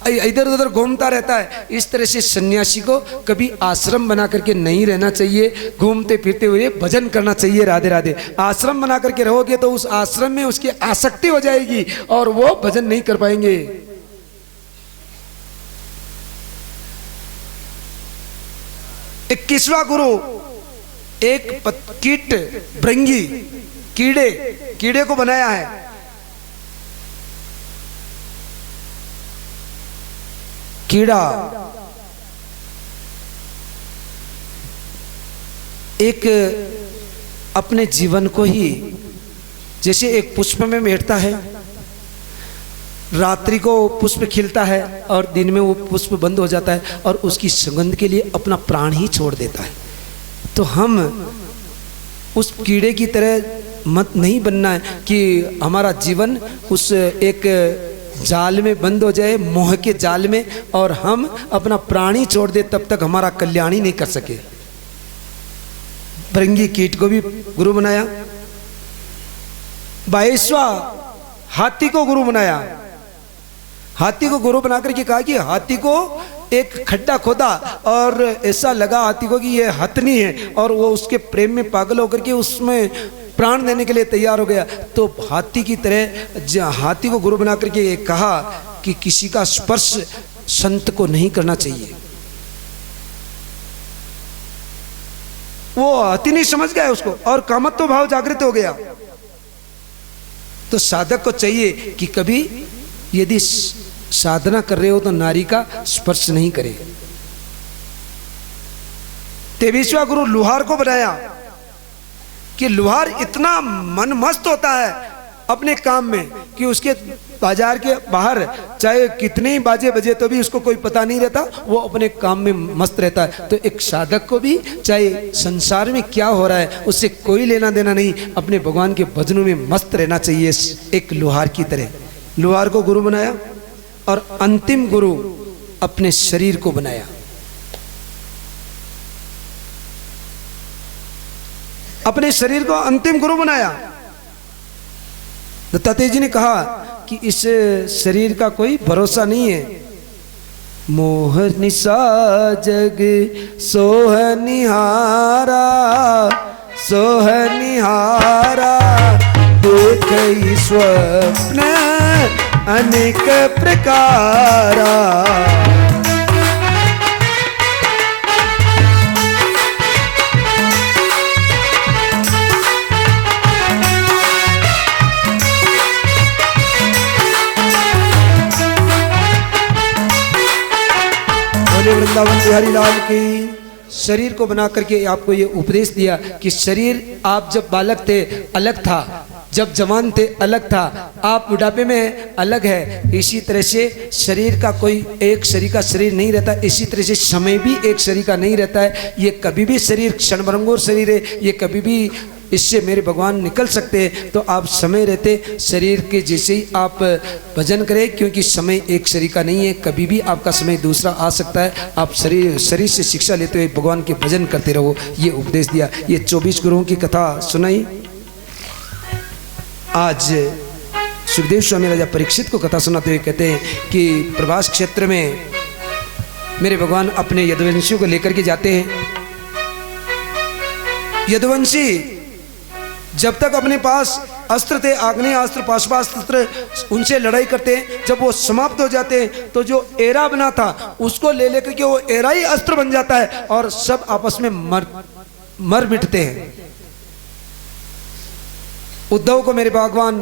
इधर उधर घूमता रहता है। इस तरह से सन्यासी को कभी आश्रम बना करके नहीं रहना चाहिए, घूमते फिरते हुए भजन करना चाहिए। राधे राधे। आश्रम बना करके रहोगे तो उस आश्रम में उसकी आसक्ति हो जाएगी और वो भजन नहीं कर पाएंगे। 21वां गुरु एक कीट भृंगी कीड़े को बनाया है। कीड़ा एक अपने जीवन को ही जैसे एक पुष्प में बैठता है, रात्रि को पुष्प खिलता है और दिन में वो पुष्प बंद हो जाता है और उसकी सुगंध के लिए अपना प्राण ही छोड़ देता है। तो हम उस कीड़े की तरह मत नहीं बनना है कि हमारा जीवन उस एक जाल में बंद हो जाए, मोह के जाल में, और हम अपना प्राण ही छोड़ दे, तब तक हमारा कल्याण ही नहीं कर सके। भृंगी कीट को भी गुरु बनाया। 22वां हाथी को गुरु बनाया। हाथी को गुरु बनाकर के कहा कि हाथी को एक खड्डा खोदा और ऐसा लगा हाथी को कि ये हथनी है, और वो उसके प्रेम में पागल होकर के उसमें प्राण देने के लिए तैयार हो गया। तो हाथी की तरह हाथी को गुरु बना करके कहा कि किसी का स्पर्श संत को नहीं करना चाहिए। वो हाथी नहीं समझ गया उसको, और कामत्व भाव जागृत हो गया। तो साधक को चाहिए कि कभी यदि साधना कर रहे हो तो नारी का स्पर्श नहीं करे। 23वां गुरु लुहार को बनाया कि लुहार इतना मन मस्त होता है अपने काम में कि उसके बाजार के बाहर चाहे कितने ही बाजे बजे तो भी उसको कोई पता नहीं रहता, वो अपने काम में मस्त रहता है। तो एक साधक को भी चाहे संसार में क्या हो रहा है उससे कोई लेना देना नहीं, अपने भगवान के भजनों में मस्त रहना चाहिए, एक लुहार की तरह। लुहार को गुरु बनाया। और अंतिम गुरु अपने शरीर को बनाया। अपने शरीर को अंतिम गुरु बनाया। दत्तात्रेय जी ने कहा कि इस शरीर का कोई भरोसा नहीं है। मोह निशा जग सोहनिहारा सोहनिहारा, देख स्वप्न अनेक प्रकारा। बिहारी लाल की। शरीर को बना करके आपको ये उपदेश दिया कि शरीर आप जब बालक थे अलग था, जब जवान थे अलग था, आप बुढ़ापे में अलग है। इसी तरह से शरीर का कोई एक शरीर का शरीर नहीं रहता, इसी तरह से समय भी एक शरीर का नहीं रहता है। ये कभी भी शरीर क्षणभंगुर शरीर है, ये कभी भी इससे मेरे भगवान निकल सकते हैं। तो आप समय रहते शरीर के जैसे ही आप भजन करें, क्योंकि समय एक शरीर का नहीं है, कभी भी आपका समय दूसरा आ सकता है। आप शरीर से शिक्षा लेते हुए भगवान के भजन करते रहो, ये उपदेश दिया। ये 24 गुरुओं की कथा सुनाई। आज सुखदेव स्वामी राजा परीक्षित को कथा सुनाते हुए कहते हैं कि प्रभास क्षेत्र में मेरे भगवान अपने यदुवंशियों को लेकर के जाते हैं। यदुवंशी जब तक अपने पास अस्त्र थे, आग्नेय अस्त्र, पाशुपास्त्र, उनसे लड़ाई करते हैं। जब वो समाप्त हो जाते हैं तो जो एरा बना था उसको ले लेकर के वो एरा ही अस्त्र बन जाता है और सब आपस में मर मिटते हैं। उद्धव को मेरे भगवान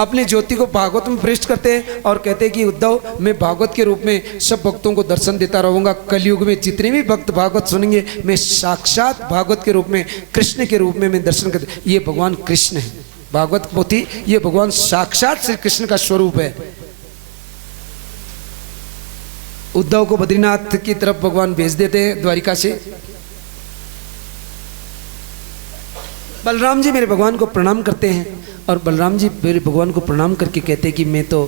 अपनी ज्योति को भागवत में प्रविष्ट करते हैं और कहते हैं कि उद्धव, मैं भागवत के रूप में सब भक्तों को दर्शन देता रहूंगा। कलयुग में जितने भी भक्त भागवत सुनेंगे, मैं साक्षात भागवत के रूप में, कृष्ण के रूप में मैं दर्शन करते। ये भगवान कृष्ण है, भागवत पोथी, ये भगवान साक्षात श्री कृष्ण का स्वरूप है। उद्धव को बद्रीनाथ की तरफ भगवान भेज देते हैं द्वारिका से। बलराम जी मेरे भगवान को प्रणाम करते हैं और बलराम जी मेरे भगवान को प्रणाम करके कहते हैं कि मैं तो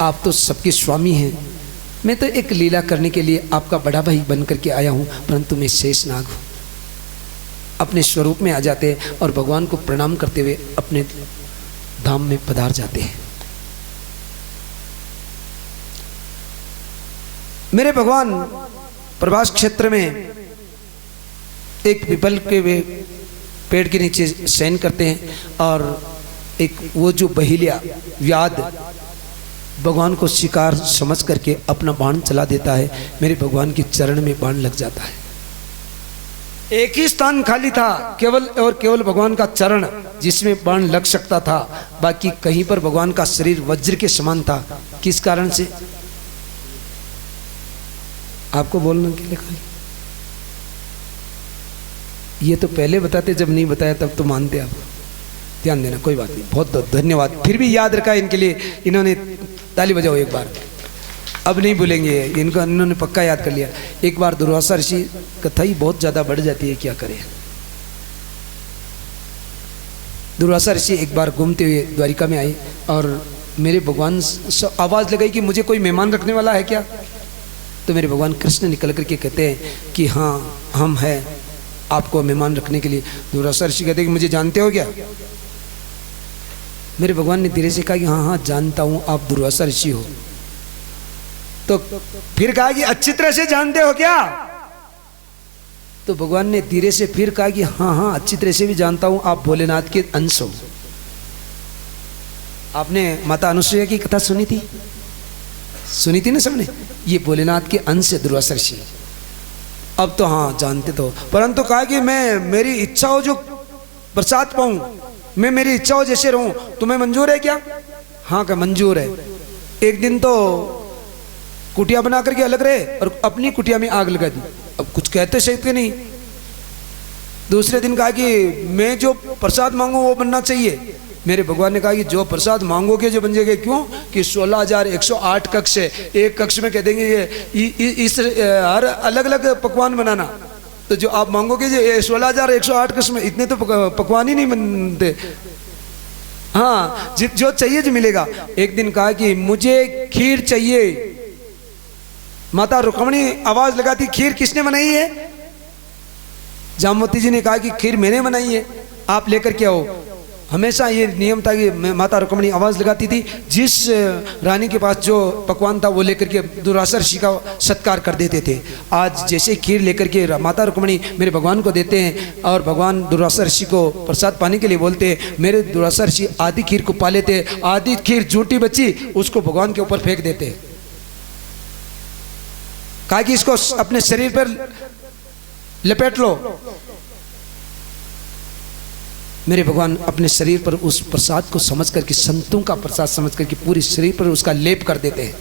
आप तो सबके स्वामी हैं, मैं तो एक लीला करने के लिए आपका बड़ा भाई बन करके आया हूँ, परंतु मैं शेषनाग हूँ। अपने स्वरूप में आ जाते हैं और भगवान को प्रणाम करते हुए अपने धाम में पधार जाते हैं। मेरे भगवान प्रभास क्षेत्र में एक पीपल के पेड़ के नीचे शयन करते हैं और एक वो जो बहिलिया व्याध भगवान को शिकार समझ करके अपना बाण चला देता है। मेरे भगवान के चरण में बाण लग जाता है। एक ही स्थान खाली था, केवल और केवल भगवान का चरण, जिसमें बाण लग सकता था। बाकी कहीं पर भगवान का शरीर वज्र के समान था। किस कारण से आपको बोलने के लिए खाली ये तो पहले बताते, जब नहीं बताया तब तो मानते आप। ध्यान देना, कोई बात नहीं, बहुत बहुत धन्यवाद। फिर भी याद रखा इनके लिए, इन्होंने ताली बजाओ एक बार, अब नहीं भूलेंगे इनको, इन्होंने पक्का याद कर लिया। एक बार दुर्वासा ऋषि कथा ही बहुत ज़्यादा बढ़ जाती है, क्या करें। दुर्वासा ऋषि एक बार घूमते हुए द्वारिका में आए और मेरे भगवान आवाज़ लगाई कि मुझे कोई मेहमान रखने वाला है क्या। तो मेरे भगवान कृष्ण निकल करके कहते हैं कि हाँ हम हैं आपको मेहमान रखने के लिए। दुर्वासा ऋषि कहते हैं कि मुझे जानते हो क्या। मेरे भगवान ने धीरे से कहा कि हाँ हाँ जानता हूं, आप दुर्वासा ऋषि हो। तो फिर कहा कि अच्छी तरह से जानते हो क्या। तो भगवान ने धीरे से फिर कहा कि हाँ हाँ अच्छी तरह से भी जानता हूं, आप भोलेनाथ के अंश हो। आपने माता अनुसुईया की कथा सुनी थी ना सबने। ये भोलेनाथ के अंश है दुर्वासा ऋषि। अब तो हाँ जानते तो, परंतु कहा कि मैं मेरी इच्छा हो जो प्रसाद पाऊं, मैं मेरी इच्छा हो जैसे रहूं, तुम्हें मंजूर है क्या। हाँ क्या मंजूर है। एक दिन तो कुटिया बना करके अलग रहे और अपनी कुटिया में आग लगा दी। अब कुछ कहते सकते नहीं। दूसरे दिन कहा कि मैं जो प्रसाद मांगू वो बनना चाहिए। मेरे भगवान ने कहा कि जो प्रसाद मांगोगे जो बन जाएगा। क्यों कि 16,108 कक्ष है, एक कक्ष में कह देंगे ये इस हर अलग अलग पकवान बनाना। तो जो आप मांगोगे ये 16,108 कक्ष में इतने तो पकवान ही नहीं बनते। हाँ जो चाहिए जो मिलेगा। एक दिन कहा कि मुझे खीर चाहिए। माता रुक्मिणी आवाज लगाती, खीर किसने बनाई है। जामवती जी ने कहा कि खीर मैंने बनाई है, आप लेकर के आओ। हमेशा ये नियम था कि माता रुक्मिणी आवाज़ लगाती थी, जिस रानी के पास जो पकवान था वो लेकर के दुर्वासा ऋषि का सत्कार कर देते थे। आज जैसे खीर लेकर के माता रुक्मिणी मेरे भगवान को देते हैं और भगवान दुर्वासा ऋषि को प्रसाद पाने के लिए बोलते हैं। मेरे दुर्वासा ऋषि आधी खीर को पा लेते, आधी खीर झूठी बची उसको भगवान के ऊपर फेंक देते। कहा कि इसको अपने शरीर पर लपेट लो। मेरे भगवान अपने शरीर पर उस प्रसाद को समझ करके, संतों का प्रसाद समझ करके पूरे शरीर पर उसका लेप कर देते हैं।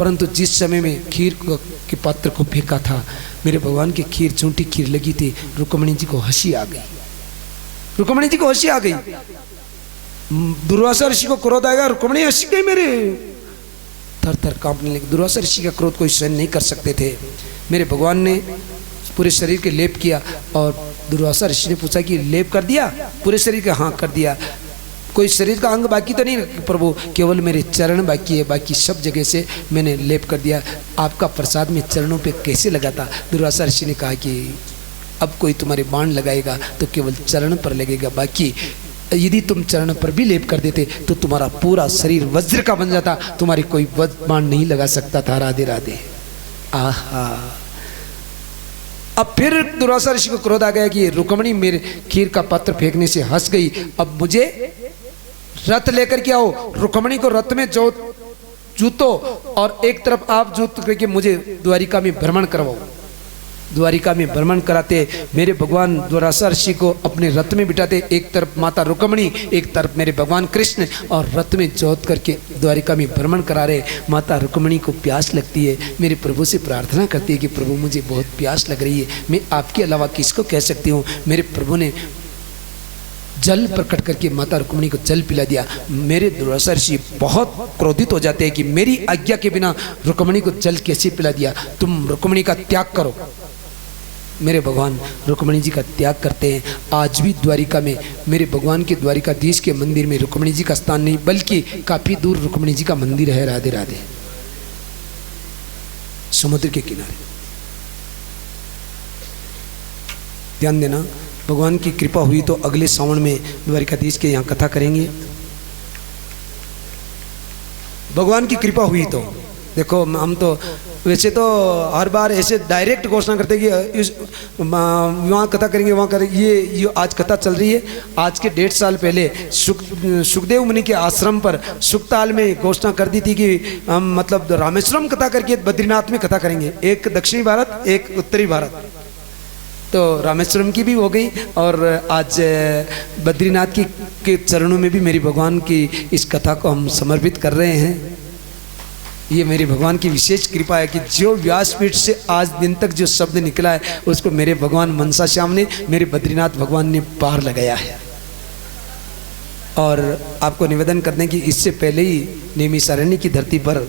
परंतु जिस समय में खीर के पात्र को फेंका था, मेरे भगवान की खीर झूठी खीर लगी थी, रुक्मणी जी को हंसी आ गई। रुक्मणी जी को हंसी आ गई। दुर्वासा ऋषि को क्रोध आएगा, रुक्मणी हंसी गई मेरे, थर थर कांपने लगे। दुर्वासा ऋषि का क्रोध कोई सहन नहीं कर सकते थे। मेरे भगवान ने पूरे शरीर के लेप किया और दुर्वासा ऋषि ने पूछा कि लेप कर दिया पूरे शरीर का? हाँ कर दिया। कोई शरीर का अंग बाकी तो नहीं प्रभु, केवल मेरे चरण बाकी है, बाकी सब जगह से मैंने लेप कर दिया। आपका प्रसाद में चरणों पे कैसे लगा था? दुर्वासा ऋषि ने कहा कि अब कोई तुम्हारे बाण लगाएगा तो केवल चरण पर लगेगा, बाकी यदि तुम चरण पर भी लेप कर देते तो तुम्हारा पूरा शरीर वज्र का बन जाता, तुम्हारी कोई बाण नहीं लगा सकता था। राधे राधे। आहा। अब फिर दुर्वासा ऋषि को क्रोध आ गया कि रुक्मणी मेरे खीर का पात्र फेंकने से हंस गई, अब मुझे रथ लेकर के आओ, रुक्मणी को रथ में जूतो और एक तरफ आप जूत करके मुझे द्वारिका में भ्रमण करवाओ। द्वारिका में भ्रमण कराते मेरे भगवान दुर्वासा ऋषि को अपने रथ में बिठाते, एक तरफ माता रुक्मणी, एक तरफ मेरे भगवान कृष्ण, और रथ में जोत करके द्वारिका में भ्रमण करा रहे। माता रुक्मणी को प्यास लगती है, मेरे प्रभु से प्रार्थना करती है कि प्रभु मुझे बहुत प्यास लग रही है, मैं आपके अलावा किसको कह सकती हूँ। मेरे प्रभु ने जल प्रकट करके माता रुक्मणी को जल पिला दिया। मेरे दुर्वासा ऋषि बहुत क्रोधित हो जाते हैं कि मेरी आज्ञा के बिना रुक्मणी को जल कैसे पिला दिया, तुम रुक्मणी का त्याग करो। मेरे भगवान रुक्मणी जी का त्याग करते हैं। आज भी द्वारिका में मेरे भगवान के द्वारिकाधीश के मंदिर में रुक्मणी जी का स्थान नहीं, बल्कि काफी दूर रुक्मणी जी का मंदिर है। राधे राधे। समुद्र के किनारे। ध्यान देना, भगवान की कृपा हुई तो अगले सावन में द्वारिकाधीश के यहाँ कथा करेंगे। भगवान की कृपा हुई तो देखो, हम तो वैसे तो हर बार ऐसे डायरेक्ट घोषणा करते कि वहाँ कथा करेंगे, वहाँ करेंगे। ये आज कथा चल रही है। आज के 1.5 साल पहले सुखदेव मुनि के आश्रम पर सुखताल में घोषणा कर दी थी कि हम मतलब रामेश्वरम कथा करके बद्रीनाथ में कथा करेंगे, एक दक्षिणी भारत एक उत्तरी भारत। तो रामेश्वरम की भी हो गई और आज बद्रीनाथ के चरणों में भी मेरी भगवान की इस कथा को हम समर्पित कर रहे हैं। ये मेरे भगवान की विशेष कृपा है कि जो व्यासपीठ से आज दिन तक जो शब्द निकला है उसको मेरे भगवान मनसा श्याम ने, मेरे बद्रीनाथ भगवान ने पार लगाया है। और आपको निवेदन करने की इससे पहले ही नैमिषारण्य की धरती पर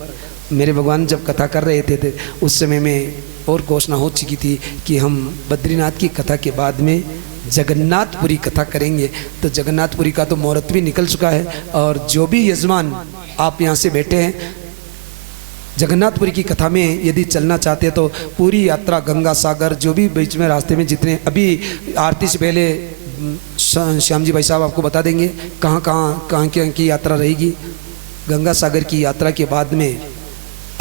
मेरे भगवान जब कथा कर रहे थे उस समय में और घोषणा हो चुकी थी कि हम बद्रीनाथ की कथा के बाद में जगन्नाथपुरी कथा करेंगे। तो जगन्नाथपुरी का तो मुहूर्त भी निकल चुका है और जो भी यजमान आप यहाँ से बैठे हैं जगन्नाथपुरी की कथा में यदि चलना चाहते हैं तो पूरी यात्रा गंगा सागर जो भी बीच में रास्ते में जितने, अभी आरती से पहले श्याम जी भाई साहब आपको बता देंगे कहाँ की यात्रा रहेगी। गंगा सागर की यात्रा के बाद में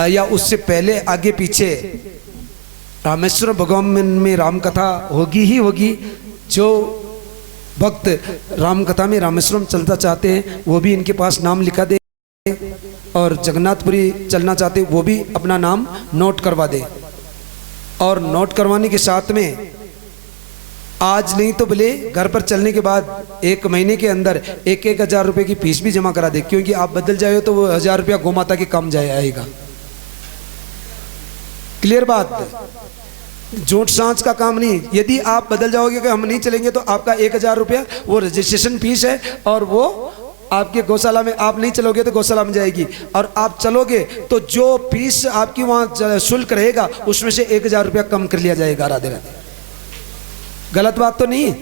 या उससे पहले आगे पीछे रामेश्वर भगवान में राम कथा होगी ही होगी। जो भक्त राम कथा में रामेश्वरम चलता चाहते हैं वो भी इनके पास नाम लिखा दे, और जगन्नाथपुरी चलना चाहते वो भी अपना नाम नोट करवा दे। और नोट करवाने के साथ में आज नहीं तो भले घर पर चलने के बाद 1 महीने के अंदर 1,000 रुपये की फीस भी जमा करा दे, क्योंकि आप बदल जाए तो वो 1000 रुपया गोमाता के काम आएगा। क्लियर बात, झूठ सांच का काम नहीं। यदि आप बदल जाओगे कि हम नहीं चलेंगे तो आपका 1000 रुपया वो रजिस्ट्रेशन फीस है, और वो आपके गौशाला में, आप नहीं चलोगे तो गौशाला में जाएगी, और आप चलोगे तो जो फीस आपकी वहाँ शुल्क रहेगा उसमें से 1000 रुपया कम कर लिया जाएगा। राधे राधे। गलत बात तो नहीं है।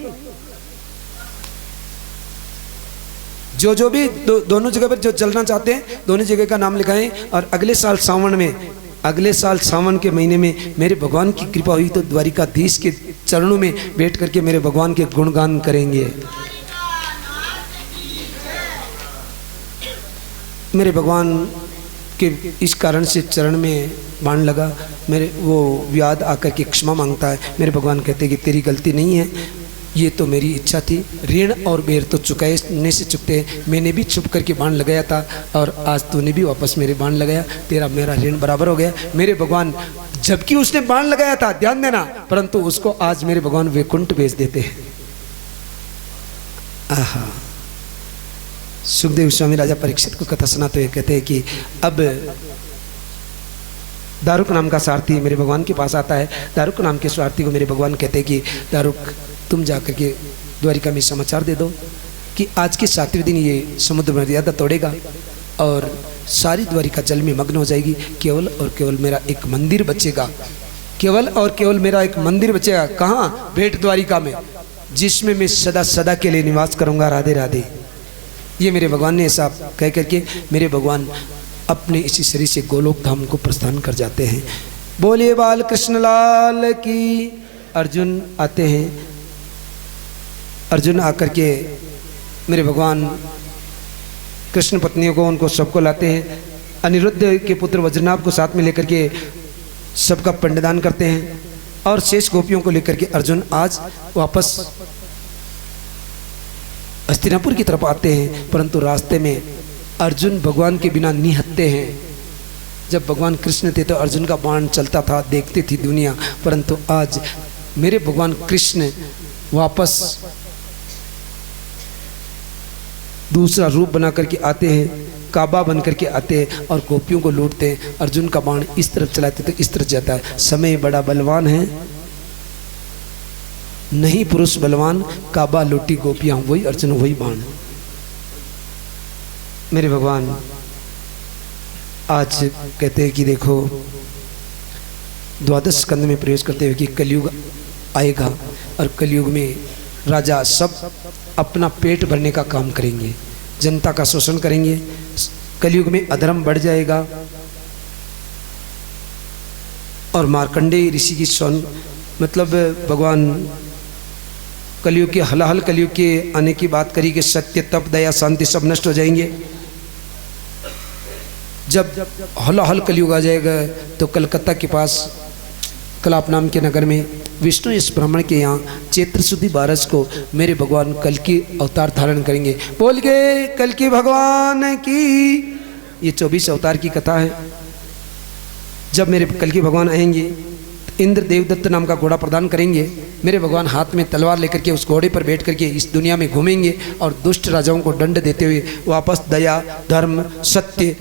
जो भी दोनों जगह पर जो चलना चाहते हैं दोनों जगह का नाम लिखाएं, और अगले साल सावन के महीने में मेरे भगवान की कृपा हुई तो द्वारिकाधीश के चरणों में बैठ करके मेरे भगवान के गुणगान करेंगे। मेरे भगवान के इस कारण से चरण में बाण लगा, मेरे वो व्याध आकर के क्षमा मांगता है। मेरे भगवान कहते कि तेरी गलती नहीं है, ये तो मेरी इच्छा थी। ऋण और बेर तो चुकाने से चुकते हैं। मैंने भी छुप करके बाण लगाया था और आज तूने भी वापस मेरे बाण लगाया, तेरा मेरा ऋण बराबर हो गया। मेरे भगवान जबकि उसने बाण लगाया था, ध्यान देना, परंतु उसको आज मेरे भगवान वैकुंठ भेज देते हैं। आहा। सुखदेव स्वामी राजा परीक्षित को कथा सुनाते हुए कहते हैं कि अब दारुक नाम का सारथी मेरे भगवान के पास आता है। दारुक नाम के सारथी को मेरे भगवान कहते हैं कि दारुक तुम जाकर के द्वारिका में समाचार दे दो कि आज के 7वें दिन ये समुद्र मर्यादा तोड़ेगा और सारी द्वारिका जल में मग्न हो जाएगी। केवल और केवल मेरा एक मंदिर बचेगा, केवल और केवल मेरा एक मंदिर बचेगा। कहाँ? भेंट द्वारिका में, जिसमें मैं सदा सदा के लिए निवास करूँगा। राधे राधे। ये मेरे भगवान ने ऐसा कह करके मेरे भगवान अपने इसी शरीर से गोलोक धाम को प्रस्थान कर जाते हैं। बोलिए बाल कृष्ण लाल की। अर्जुन आते हैं। अर्जुन आकर के मेरे भगवान कृष्ण पत्नियों को उनको सबको लाते हैं। अनिरुद्ध के पुत्र वज्रनाभ को साथ में लेकर के सबका पिंडदान करते हैं और शेष गोपियों को लेकर के अर्जुन आज वापस हस्तिनापुर की तरफ आते हैं। परंतु रास्ते में अर्जुन भगवान के बिना निहत्ते हैं। जब भगवान कृष्ण थे तो अर्जुन का बाण चलता था, देखती थी दुनिया। परंतु आज मेरे भगवान कृष्ण वापस दूसरा रूप बना करके आते हैं, काबा बन करके आते हैं और गोपियों को लूटते हैं। अर्जुन का बाण इस तरफ चलाते तो इस तरफ जाता है। समय बड़ा बलवान है, नहीं पुरुष बलवान, काबा लूटी गोपियां, वही अर्जुन वही बाण। मेरे भगवान आज कहते हैं कि देखो द्वादश स्कंद में प्रवेश करते हुए कि कलयुग आएगा और कलयुग में राजा सब अपना पेट भरने का काम करेंगे, जनता का शोषण करेंगे। कलयुग में अधर्म बढ़ जाएगा और मार्कंडेय ऋषि की मतलब भगवान कलयुग के हलाहल कलयुग के आने की बात करी कि सत्य तप दया शांति सब नष्ट हो जाएंगे। जब हलाहल कलयुग आ जाएगा तो कलकत्ता के पास कलाप नाम के नगर में विष्णु इस ब्राह्मण के यहाँ चैत्र शुद्धि 12 को मेरे भगवान कल की अवतार धारण करेंगे। बोल गए कल की भगवान की। ये 24 अवतार की कथा है। जब मेरे कल की भगवान आएंगे इंद्र देवदत्त नाम का घोड़ा प्रदान करेंगे। मेरे भगवान हाथ में तलवार लेकर के उस घोड़े पर बैठ करके इस दुनिया में घूमेंगे और दुष्ट राजाओं को दंड देते हुए वापस दया धर्म सत्य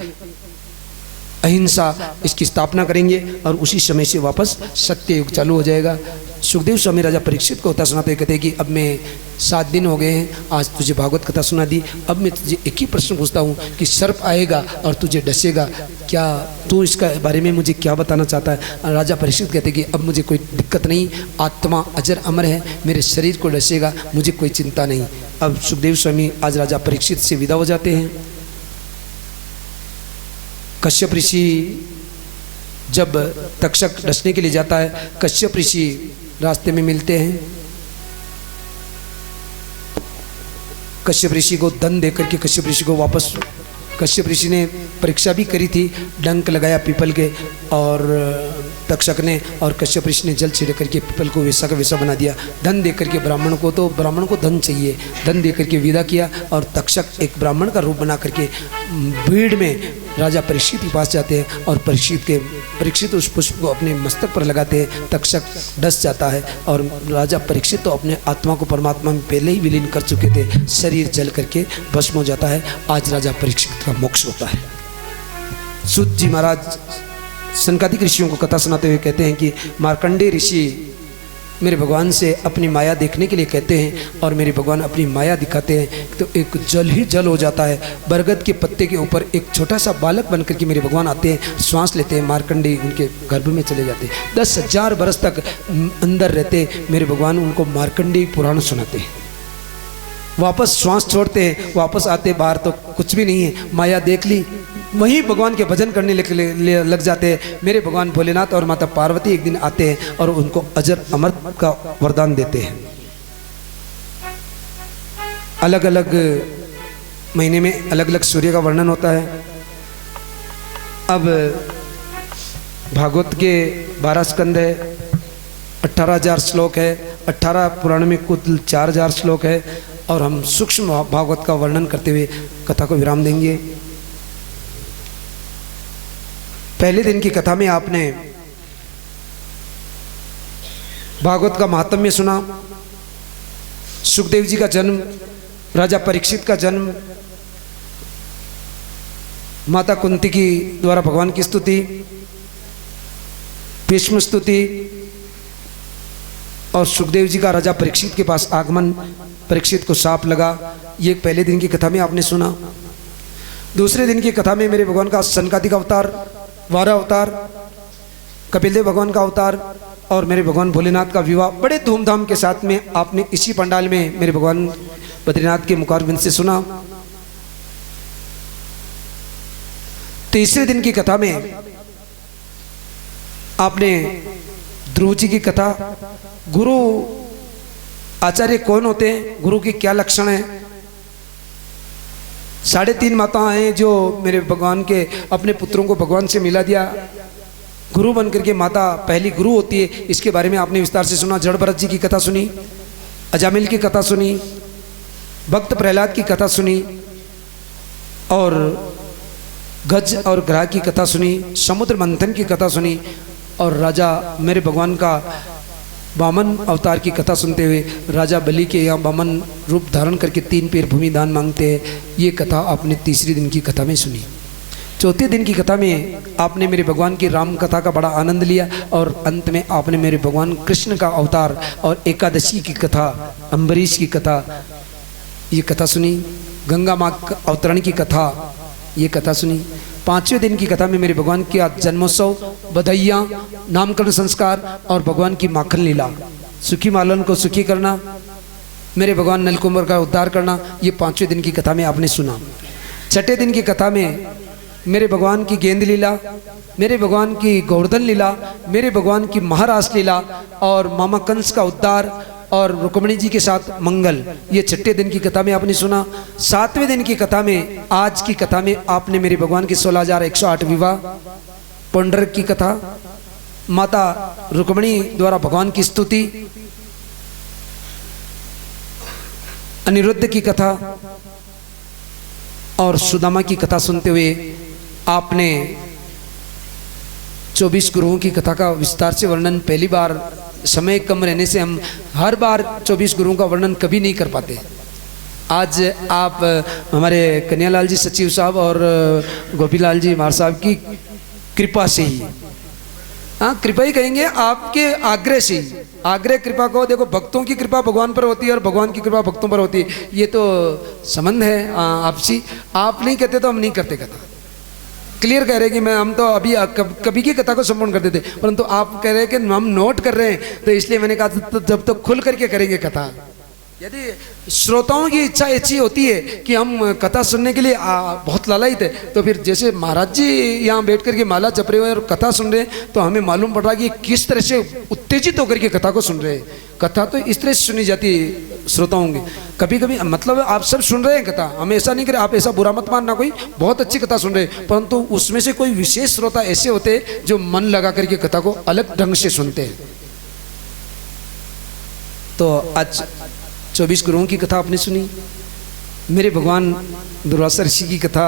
अहिंसा इसकी स्थापना करेंगे और उसी समय से वापस सत्य युग चालू हो जाएगा। सुखदेव स्वामी राजा परीक्षित को कथा सुनाते कहते हैं कि अब मैं 7 दिन हो गए हैं, आज तुझे भागवत कथा सुना दी। अब मैं तुझे एक ही प्रश्न पूछता हूँ कि सर्प आएगा और तुझे डसेगा, क्या तू इसका बारे में मुझे क्या बताना चाहता है? राजा परीक्षित कहते हैं कि अब मुझे कोई दिक्कत नहीं, आत्मा अजर अमर है, मेरे शरीर को डसेगा, मुझे कोई चिंता नहीं। अब सुखदेव स्वामी आज राजा परीक्षित से विदा हो जाते हैं। कश्यप ऋषि जब तक्षक डसने के लिए जाता है, कश्यप ऋषि रास्ते में मिलते हैं। कश्यप ऋषि को धन देकर के कश्यप ऋषि को वापस, कश्यप ऋषि ने परीक्षा भी करी थी, डंक लगाया पीपल के और तक्षक ने, और कश्यप ऋषि ने जल छिड़क करके पीपल को वैसा का वैसा बना दिया। धन दे करके ब्राह्मण को, तो ब्राह्मण को धन चाहिए, धन दे करके विदा किया और तक्षक एक ब्राह्मण का रूप बना करके भीड़ में राजा परीक्षित के पास जाते हैं और परीक्षित उस पुष्प को अपने मस्तक पर लगाते हैं। तक्षक डस जाता है और राजा परीक्षित तो अपने आत्मा को परमात्मा में पहले ही विलीन कर चुके थे, शरीर जल करके भस्म हो जाता है। आज राजा परीक्षित का मोक्ष होता है। सूत जी महाराज सनकादिक ऋषियों को कथा सुनाते हुए कहते हैं कि मार्कंडेय ऋषि मेरे भगवान से अपनी माया देखने के लिए कहते हैं और मेरे भगवान अपनी माया दिखाते हैं तो एक जल ही जल हो जाता है। बरगद के पत्ते के ऊपर एक छोटा सा बालक बनकर के मेरे भगवान आते हैं, श्वास लेते हैं, मार्कंडेय उनके गर्भ में चले जाते हैं। 10,000 बरस तक अंदर रहते मेरे भगवान उनको मार्कंडेय पुराण सुनाते हैं। वापस श्वास छोड़ते हैं, वापस आते बाहर तो कुछ भी नहीं है, माया देख ली, वहीं भगवान के भजन करने लग जाते हैं। मेरे भगवान भोलेनाथ और माता पार्वती एक दिन आते हैं और उनको अजर अमर का वरदान देते हैं। अलग अलग महीने में अलग अलग सूर्य का वर्णन होता है। अब भागवत के 12 स्कंद है, 18,000 श्लोक है, 18 पुराण में कुल 4,000 श्लोक है और हम सूक्ष्म भागवत का वर्णन करते हुए कथा को विराम देंगे। पहले दिन की कथा में आपने भागवत का महात्म्य सुना, सुखदेव जी का जन्म, राजा परीक्षित का जन्म, माता कुंती की द्वारा भगवान की स्तुति, भीष्म स्तुति और सुखदेव जी का राजा परीक्षित के पास आगमन, परीक्षित को साप लगा, ये पहले दिन की कथा में आपने सुना। दूसरे दिन की कथा में मेरे भगवान का सनकादिक अवतार, वारा अवतार, कपिलदेव भगवान का अवतार और मेरे भगवान भोलेनाथ का विवाह बड़े धूमधाम के साथ में आपने इसी पंडाल में मेरे भगवान बद्रीनाथ के मुखारबिंद से सुना। तीसरे दिन की कथा में आपने ध्रुव जी की कथा, गुरु आचार्य कौन होते हैं, गुरु की क्या लक्षण है। 3.5 माताएं हैं जो मेरे भगवान के अपने पुत्रों को भगवान से मिला दिया, गुरु बनकर के माता पहली गुरु होती है, इसके बारे में आपने विस्तार से सुना। जड़ भरत जी की कथा सुनी, अजामिल की कथा सुनी, भक्त प्रहलाद की कथा सुनी और गज और ग्रह की कथा सुनी, समुद्र मंथन की कथा सुनी और राजा मेरे भगवान का वामन अवतार की कथा सुनते हुए राजा बलि के यहाँ वामन रूप धारण करके 3 पैर भूमि दान मांगते हैं, ये कथा आपने तीसरी दिन की कथा में सुनी। चौथे दिन की कथा में आपने मेरे भगवान की राम कथा का बड़ा आनंद लिया और अंत में आपने मेरे भगवान कृष्ण का अवतार और एकादशी की कथा, अम्बरीश की कथा, ये कथा सुनी। गंगा माँ अवतरण की कथा, ये कथा सुनी। 5वें दिन की कथा में मेरे भगवान का जन्मोत्सव, बधाइयाँ, नामकरण संस्कार और भगवान की माखन लीला, सुखी मालन को सुखी करना, मेरे भगवान नलकुमार का उद्धार करना, ये 5वें दिन की कथा में आपने सुना। 6ठे दिन की कथा में मेरे भगवान की गेंद लीला, मेरे भगवान की गोवर्धन लीला, मेरे भगवान की महारास लीला और मामा कंस का उद्धार और रुक्मिणी जी के साथ मंगल, ये 6ठे दिन की कथा में आपने सुना। 7वें दिन की कथा में, आज की कथा में आपने मेरे भगवान के 16,108 विवाह, पुंडरक की कथा, माता रुक्मिणी द्वारा भगवान की स्तुति, अनिरुद्ध की कथा और सुदामा की कथा सुनते हुए आपने 24 गुरुओं की कथा का विस्तार से वर्णन, पहली बार, समय कम रहने से हम हर बार 24 गुरुओं का वर्णन कभी नहीं कर पाते। आज आप हमारे कन्हैयालाल जी सचिव साहब और गोपीलाल जी मार साहब की कृपा से ही, हाँ कृपा ही कहेंगे, आपके आग्रह से ही, आग्रह कृपा को देखो, भक्तों की कृपा भगवान पर होती है और भगवान की कृपा भक्तों पर होती है, ये तो संबंध है आपसी। आप नहीं कहते तो हम नहीं करते कथा, क्लियर कह रहे कि मैं, हम तो अभी कभी की कथा को संपूर्ण करते थे, परंतु आप कह रहे हैं कि हम नोट कर रहे हैं, तो इसलिए मैंने कहा तो जब तक खुल करके करेंगे कथा। यदि श्रोताओं की इच्छा ऐसी होती है कि हम कथा सुनने के लिए बहुत लालायित है, तो फिर जैसे महाराज जी यहाँ बैठ करके माला जप रहे हुए और कथा सुन रहे हैं, तो हमें मालूम पड़ रहा कि किस तरह से उत्तेजित होकर के कथा को सुन रहे हैं। कथा तो इस तरह से सुनी जाती है श्रोताओं की। कभी कभी मतलब आप सब सुन रहे हैं कथा, हम ऐसा नहीं करें, आप ऐसा बुरा मत मानना, कोई बहुत अच्छी कथा सुन रहे हैं, परंतु उसमें से कोई विशेष श्रोता ऐसे होते हैं जो मन लगा करके कथा को अलग ढंग से सुनते हैं। तो आज 24 गुरुओं की कथा आपने सुनी, मेरे भगवान दुर्वासा ऋषि की कथा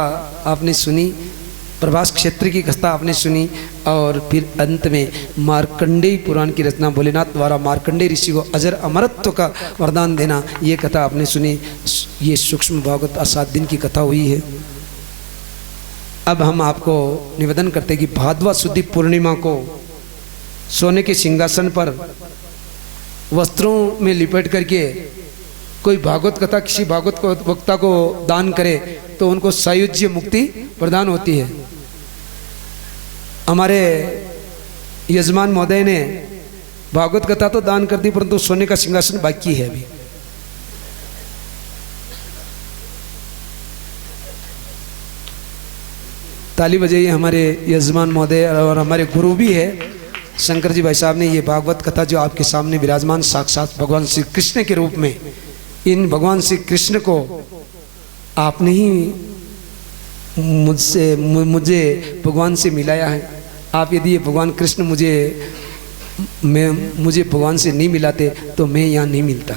आपने सुनी, प्रभास क्षेत्र की कथा आपने सुनी और फिर अंत में मार्कंडेय पुराण की रचना, भोलेनाथ द्वारा मार्कंडेय ऋषि को अजर अमरत्व का वरदान देना, ये कथा आपने सुनी। ये सूक्ष्म भागवत 7 दिन की कथा हुई है। अब हम आपको निवेदन करते हैं कि भाद्वा शुद्धि पूर्णिमा को सोने के सिंहासन पर वस्त्रों में लिपट करके कोई भागवत कथा किसी भागवत वक्ता को दान करे तो उनको सायुज्य मुक्ति प्रदान होती है। हमारे यजमान महोदय ने भागवत कथा तो दान कर दी, परंतु सोने का सिंहासन बाकी है अभी। ताली बजाइए हमारे यजमान महोदय, और हमारे गुरु भी है शंकर जी भाई साहब ने ये भागवत कथा जो आपके सामने विराजमान साक्षात भगवान श्री कृष्ण के रूप में, इन भगवान श्री कृष्ण को आपने ही मुझे भगवान से मिलाया है। आप यदि ये भगवान कृष्ण मुझे भगवान से नहीं मिलाते तो मैं यहाँ नहीं मिलता।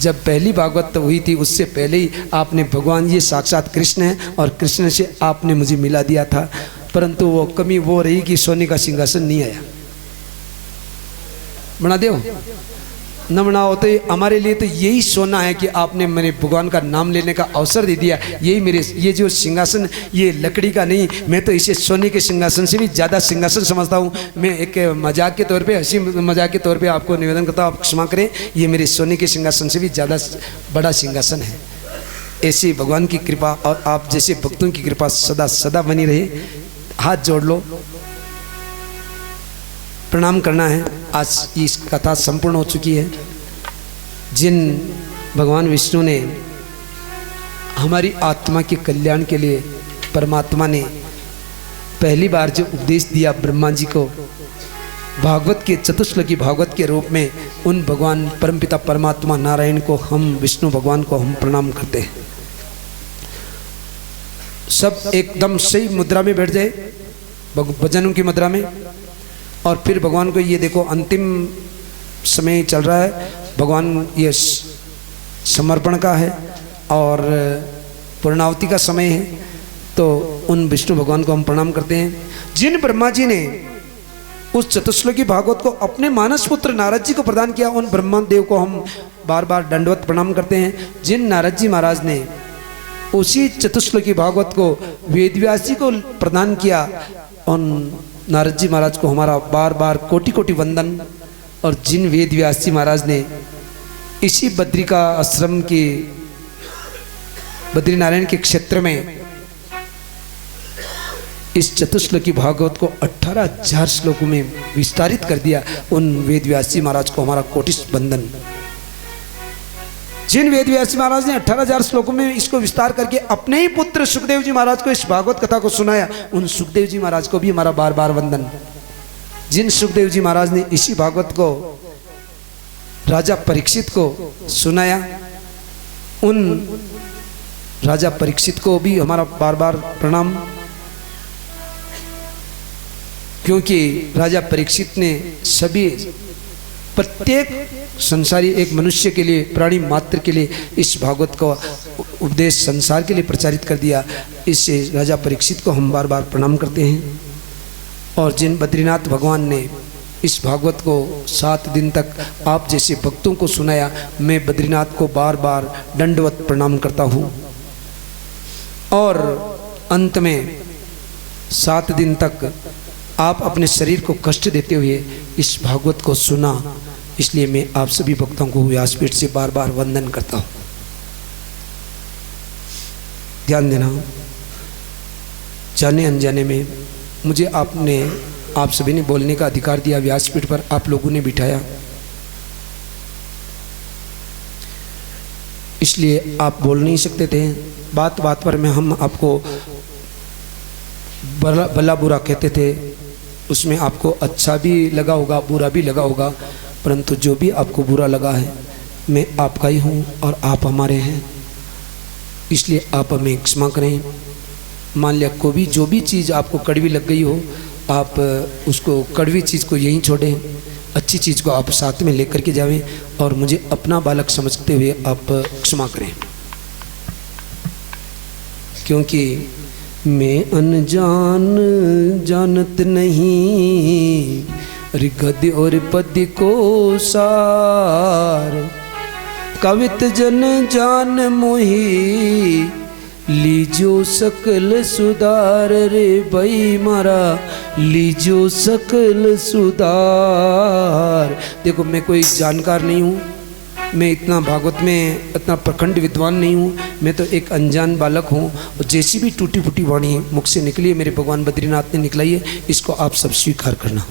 जब पहली भागवत हुई थी उससे पहले ही आपने भगवान ये साक्षात कृष्ण है और कृष्ण से आपने मुझे मिला दिया था, परंतु वो कमी वो रही कि सोने का सिंहासन नहीं आया। बना दो न बनाओ तो हमारे लिए तो यही सोना है कि आपने मेरे भगवान का नाम लेने का अवसर दे दिया। यही मेरे ये जो सिंहासन ये लकड़ी का नहीं, मैं तो इसे सोने के सिंहासन से भी ज़्यादा सिंहासन समझता हूँ। मैं एक मजाक के तौर पे, हंसी मजाक के तौर पे आपको निवेदन करता हूँ, आप क्षमा करें, ये मेरे सोने के सिंहासन से भी ज़्यादा बड़ा सिंहासन है। ऐसी भगवान की कृपा और आप जैसे भक्तों की कृपा सदा सदा बनी रहे। हाथ जोड़ लो, प्रणाम करना है। आज इस कथा संपूर्ण हो चुकी है। जिन भगवान विष्णु ने हमारी आत्मा के कल्याण के लिए, परमात्मा ने पहली बार जो उपदेश दिया ब्रह्मा जी को भागवत के चतुश्लोकी भागवत के रूप में, उन भगवान परमपिता परमात्मा नारायण को, हम विष्णु भगवान को हम प्रणाम करते हैं। सब एकदम सही मुद्रा में बैठ जाए, भजनों की मुद्रा में, और फिर भगवान को ये देखो अंतिम समय चल रहा है, भगवान ये समर्पण का है और पूर्णावती का समय है। तो उन विष्णु भगवान को हम प्रणाम करते हैं। जिन ब्रह्मा जी ने उस चतुश्लोकी भागवत को अपने मानस पुत्र नारद जी को प्रदान किया, उन ब्रह्मा देव को हम बार बार दंडवत प्रणाम करते हैं। जिन नारद जी महाराज ने उसी चतुश्लोकी भागवत को वेदव्यास जी को प्रदान किया, उन नारद जी महाराज को हमारा बार बार कोटि कोटि वंदन। और जिन वेद व्यास जी महाराज ने इसी बद्रिका आश्रम के बद्रीनारायण के क्षेत्र में इस चतुश्लोकी भागवत को 18,000 श्लोकों में विस्तारित कर दिया, उन वेद व्यास जी महाराज को हमारा कोटि वंदन। जिन वेद व्यास जी महाराज ने 18,000 श्लोकों में इसको विस्तार करके अपने ही पुत्र सुखदेव जी महाराज को इस भागवत कथा को सुनाया, उन सुखदेव जी महाराज को भी हमारा बार बार वंदन। जिन सुखदेव जी महाराज ने इसी भागवत को राजा परीक्षित को सुनाया, उन राजा परीक्षित को भी हमारा बार बार प्रणाम, क्योंकि राजा परीक्षित ने सभी प्रत्येक संसारी एक मनुष्य के लिए, प्राणी मात्र के लिए इस भागवत का उपदेश संसार के लिए प्रचारित कर दिया। इससे राजा परीक्षित को हम बार बार प्रणाम करते हैं। और जिन बद्रीनाथ भगवान ने इस भागवत को 7 दिन तक आप जैसे भक्तों को सुनाया, मैं बद्रीनाथ को बार बार दंडवत प्रणाम करता हूँ। और अंत में 7 दिन तक आप अपने शरीर को कष्ट देते हुए इस भागवत को सुना, इसलिए मैं आप सभी भक्तों को व्यासपीठ से बार बार वंदन करता हूँ। ध्यान देना, जाने अनजाने में मुझे आप सभी ने बोलने का अधिकार दिया, व्यासपीठ पर आप लोगों ने बिठाया, इसलिए आप बोल नहीं सकते थे। बात बात पर हम आपको भला बुरा कहते थे, उसमें आपको अच्छा भी लगा होगा, बुरा भी लगा होगा, परंतु जो भी आपको बुरा लगा है, मैं आपका ही हूँ और आप हमारे हैं, इसलिए आप हमें क्षमा करें। मान लिया को भी जो भी चीज़ आपको कड़वी लग गई हो, आप उसको कड़वी चीज़ को यहीं छोड़ें, अच्छी चीज़ को आप साथ में लेकर के जावें और मुझे अपना बालक समझते हुए आप क्षमा करें, क्योंकि मैं अनजान जानत नहीं गद्य और पद्य को सार, कवित जन जान मोही लीजो सकल सुधार। रे भाई मारा लीजो सकल सुधार। देखो मैं कोई जानकार नहीं हूँ, मैं इतना भागवत में इतना प्रखंड विद्वान नहीं हूँ, मैं तो एक अनजान बालक हूँ। और जैसी भी टूटी फूटी वाणी मुख से निकली है, मेरे भगवान बद्रीनाथ ने निकलाई है, इसको आप सब स्वीकार करना।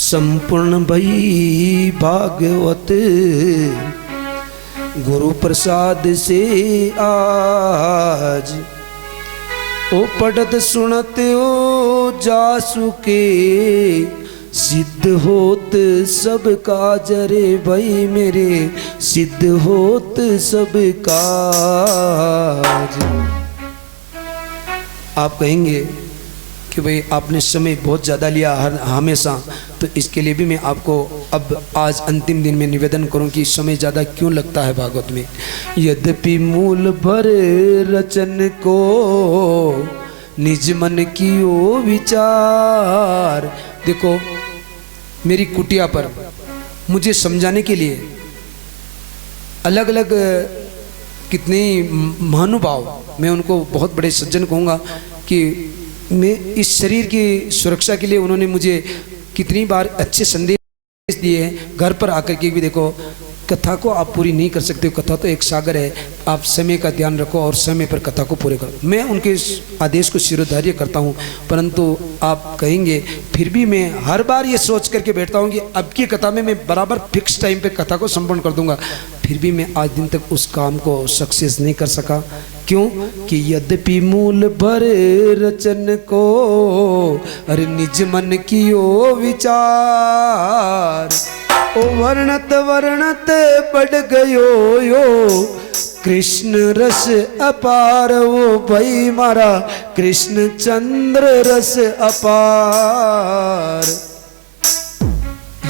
संपूर्ण भई भागवत गुरु प्रसाद से आज, ओ पढ़त सुनत ओ जासु के सिद्ध होत सब काज। रे भाई मेरे सिद्ध होत सब काज। आप कहेंगे कि भाई आपने समय बहुत ज़्यादा लिया हमेशा, तो इसके लिए भी मैं आपको अब आज अंतिम दिन में निवेदन करूं कि समय ज़्यादा क्यों लगता है भागवत में। यद्यपि मूल भर रचन को निज मन की ओ विचार। देखो मेरी कुटिया पर मुझे समझाने के लिए अलग अलग कितने महानुभाव, मैं उनको बहुत बड़े सज्जन कहूँगा कि मैं इस शरीर की सुरक्षा के लिए उन्होंने मुझे कितनी बार अच्छे संदेश दिए हैं। घर पर आकर के भी देखो, कथा को आप पूरी नहीं कर सकते हो, कथा तो एक सागर है, आप समय का ध्यान रखो और समय पर कथा को पूरे करो। मैं उनके इस आदेश को शिरोधार्य करता हूँ, परंतु आप कहेंगे फिर भी मैं हर बार ये सोच करके बैठता हूँ कि अब की कथा में मैं बराबर फिक्स टाइम पे कथा को संपन्न कर दूंगा, फिर भी मैं आज दिन तक उस काम को सक्सेस नहीं कर सका। क्यों कि यद्यपि मूल भर रचन को अरे निज मन कियो विचार, ओ वर्णत वर्णत बढ़ गयो यो कृष्ण रस अपार, वो भाई मारा कृष्ण चंद्र रस अपार।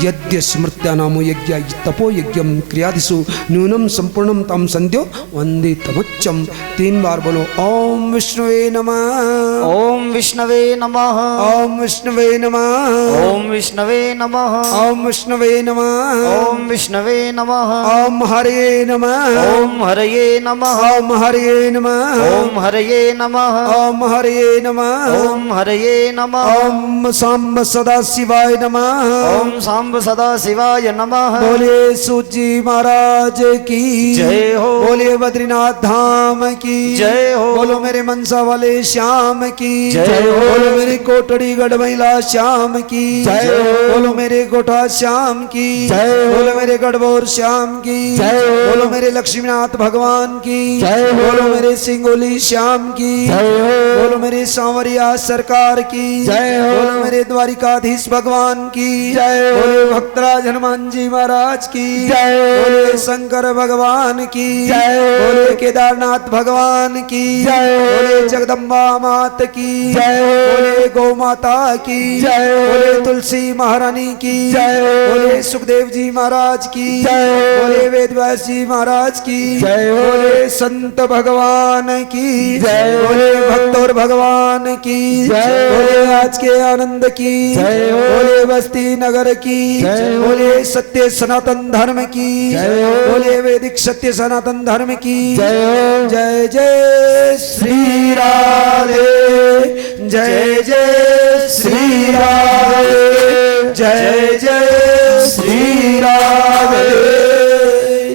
यद्य स्मृत्या नामो यज्ञ तपो यज्ञम क्रियादिषु न्यूनम संपूर्णम तम संध्यो वंदे तमुच्चम। 3 बार बोलो ओम विष्णुवे नमः, ओम विष्णवे नमः, ओम विष्णुवे नमः, ओम विष्णवे नमः, ओम विष्णुवे नमः, ओम विष्णवे नमः, ओम हरे नमः, ओम हरये नमः, ओम हरे नमः, ओम हरये नमः, ओम हरे नमः, ओम हरये नमः, ओम सांब सदा शिवाय नमः, ओम सांब सदा शिवाय नमः। बोले सूजी महाराज की जय हो, बोलिए बद्रीनाथ धाम की जय हो, बोलो मेरे मनसा वाले श्याम की जय हो, बोलो मेरी कोटड़ी गढ़ महिला श्याम की जय हो, बोलो मेरे गोठा श्याम की जय हो, बोलो मेरे गढ़बोर श्याम की जय हो, बोलो मेरे लक्ष्मीनाथ भगवान की जय हो, बोलो मेरे सिंगोली श्याम की जय हो, बोलो मेरे सांवरिया सरकार की जय हो, बोलो मेरे द्वारिकाधीश भगवान की जय हो, बोलो भक्तराज हनुमान जी महाराज की जय हो, बोले शंकर भगवान की जय हो, बोले केदारनाथ भगवान की जय हो, बोले जगदम्बा मात की जय हो, बोले गौ माता की जय हो, बोले तुलसी महारानी की जय हो, बोले सुखदेव जी महाराज की जय हो, बोले वेदव्यास जी महाराज की जय हो, बोले संत भगवान की जय हो, बोले भक्तोर भगवान की जय हो, बोले आज के आनंद की जय हो, बोले बस्ती नगर की जय हो, बोले सत्य सनातन धर्म की जय हो, बोले वैदिक सत्य सनातन धर्म की जय हो, जय जय श्री राधे, जय जय श्री राधे, जय जय श्री राधे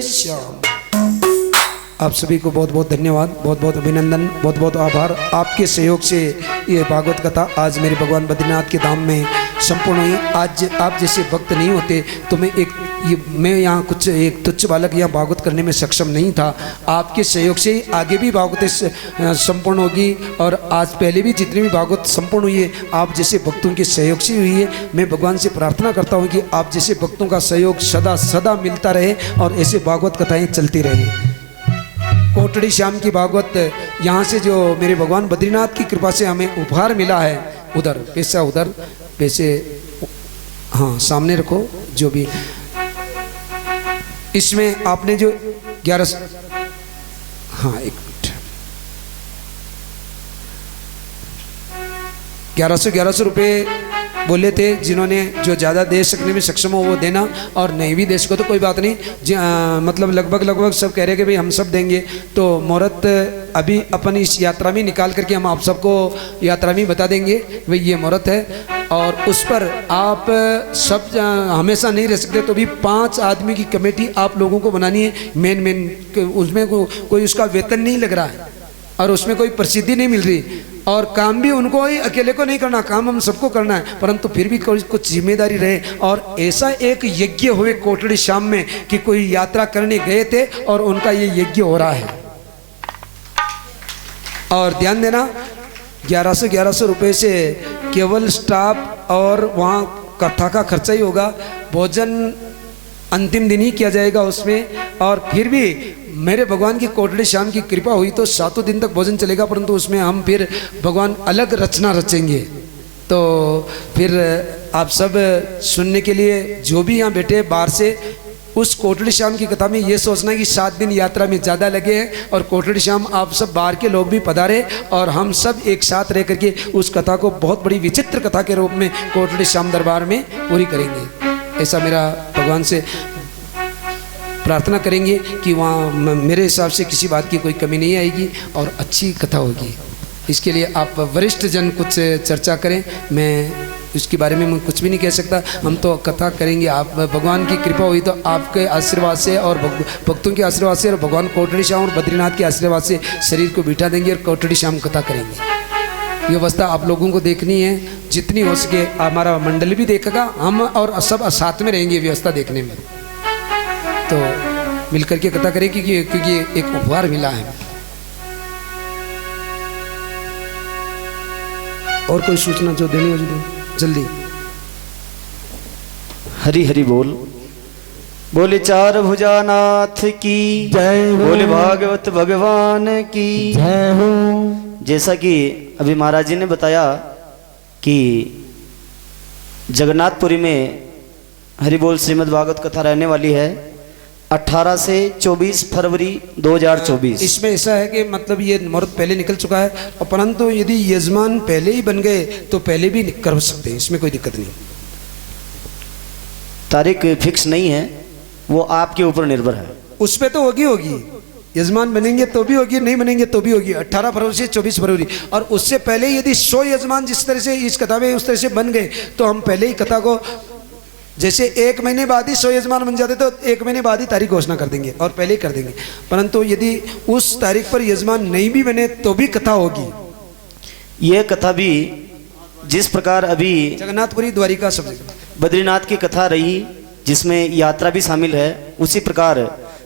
श्याम। आप सभी को बहुत बहुत धन्यवाद, बहुत बहुत अभिनंदन, बहुत बहुत आभार। आपके सहयोग से ये भागवत कथा आज मेरे भगवान बद्रीनाथ के धाम में संपूर्ण हुई। आज आप जैसे भक्त नहीं होते तो मैं यहाँ कुछ एक तुच्छ बालक यहाँ भागवत करने में सक्षम नहीं था। आपके सहयोग से आगे भी भागवत संपूर्ण होगी और आज पहले भी जितनी भी भागवत संपूर्ण हुई है आप जैसे भक्तों के सहयोग से हुई है। मैं भगवान से प्रार्थना करता हूँ कि आप जैसे भक्तों का सहयोग सदा सदा मिलता रहे और ऐसे भागवत कथाएँ चलती रहें। कोटड़ी श्याम की भागवत यहाँ से जो मेरे भगवान बद्रीनाथ की कृपा से हमें उपहार मिला है, उधर पैसे हाँ सामने रखो। जो भी इसमें आपने जो 11 हाँ एक मिनट 1100 रुपये बोले थे, जिन्होंने जो ज़्यादा दे सकने में सक्षम हो वो देना और नहीं भी दे सको तो कोई बात नहीं। मतलब लगभग सब कह रहे हैं कि भाई हम सब देंगे। तो मुहूर्त अभी अपन इस यात्रा में निकाल करके हम आप सबको यात्रा में बता देंगे भाई ये मुहूर्त है और उस पर आप सब हमेशा नहीं रह सकते। तो भी 5 आदमी की कमेटी आप लोगों को बनानी है। मेन उसमें कोई उसका वेतन नहीं लग रहा है और उसमें कोई प्रसिद्धि नहीं मिल रही और काम भी उनको ही अकेले को नहीं करना, काम हम सबको करना है, परंतु फिर भी कुछ जिम्मेदारी रहे। और ऐसा एक यज्ञ हुए कोटड़ी श्याम में कि कोई यात्रा करने गए थे और उनका ये यज्ञ हो रहा है। और ध्यान देना 1100 रुपये से केवल स्टाफ और वहाँ कथा का खर्चा ही होगा, भोजन अंतिम दिन ही किया जाएगा उसमें। और फिर भी मेरे भगवान की कोटड़ी श्याम की कृपा हुई तो 7 दिन तक भोजन चलेगा, परंतु उसमें हम फिर भगवान अलग रचना रचेंगे। तो फिर आप सब सुनने के लिए जो भी यहाँ बैठे बाहर से, उस कोटड़ी श्याम की कथा में ये सोचना कि 7 दिन यात्रा में ज़्यादा लगे हैं और कोटड़ी श्याम आप सब बाहर के लोग भी पधारे और हम सब एक साथ रह करके उस कथा को बहुत बड़ी विचित्र कथा के रूप में कोटड़ी श्याम दरबार में पूरी करेंगे। ऐसा मेरा भगवान से प्रार्थना करेंगे कि वहाँ मेरे हिसाब से किसी बात की कोई कमी नहीं आएगी और अच्छी कथा होगी। इसके लिए आप वरिष्ठ जन कुछ चर्चा करें, मैं उसके बारे में मैं कुछ भी नहीं कह सकता। हम तो कथा करेंगे, आप भगवान की कृपा हुई तो आपके आशीर्वाद से और भक्तों के आशीर्वाद से और भगवान कोटड़ी श्याम और बद्रीनाथ के आशीर्वाद से शरीर को बिठा देंगे और कोटड़ी श्याम कथा करेंगे। ये अवस्था आप लोगों को देखनी है, जितनी हो सके हमारा मंडल भी देखेगा, हम और सब साथ में रहेंगे व्यवस्था देखने में। तो मिलकर के कथा करें क्योंकि एक उपहार मिला है। और कोई सूचना जो देनी हो जो जल्दी। हरि हरि बोल। बोले चार भुजानाथ की जय हो। बोले भागवत भगवान की जय हो। जैसा कि अभी महाराज जी ने बताया कि जगन्नाथपुरी में हरि बोल श्रीमद् भागवत कथा रहने वाली है 18 से 24 फरवरी 2024। इसमें ऐसा है कि मतलब ये मुहूर्त पहले निकल चुका है, और परंतु यदि यजमान पहले ही बन गए तो पहले भी कर सकते हैं, इसमें कोई दिक्कत नहीं। तारीख फिक्स नहीं है, वो आपके ऊपर निर्भर है। उस पर तो होगी यजमान बनेंगे तो भी होगी, नहीं बनेंगे तो भी होगी। 18 फरवरी से 24 फरवरी, और उससे पहले यदि 100 यजमान जिस तरह से इस कथा में उस तरह से बन गए तो हम पहले ही कथा को, जैसे 1 महीने बाद ही 100 यजमान बन जाते तो 1 महीने बाद ही तारीख घोषणा कर देंगे और पहले ही कर देंगे। परंतु यदि उस तारीख पर यजमान नहीं भी बने तो भी कथा होगी। यह कथा भी जिस प्रकार अभी जगन्नाथपुरी द्वारिका सब बद्रीनाथ की कथा रही जिसमें यात्रा भी शामिल है, उसी प्रकार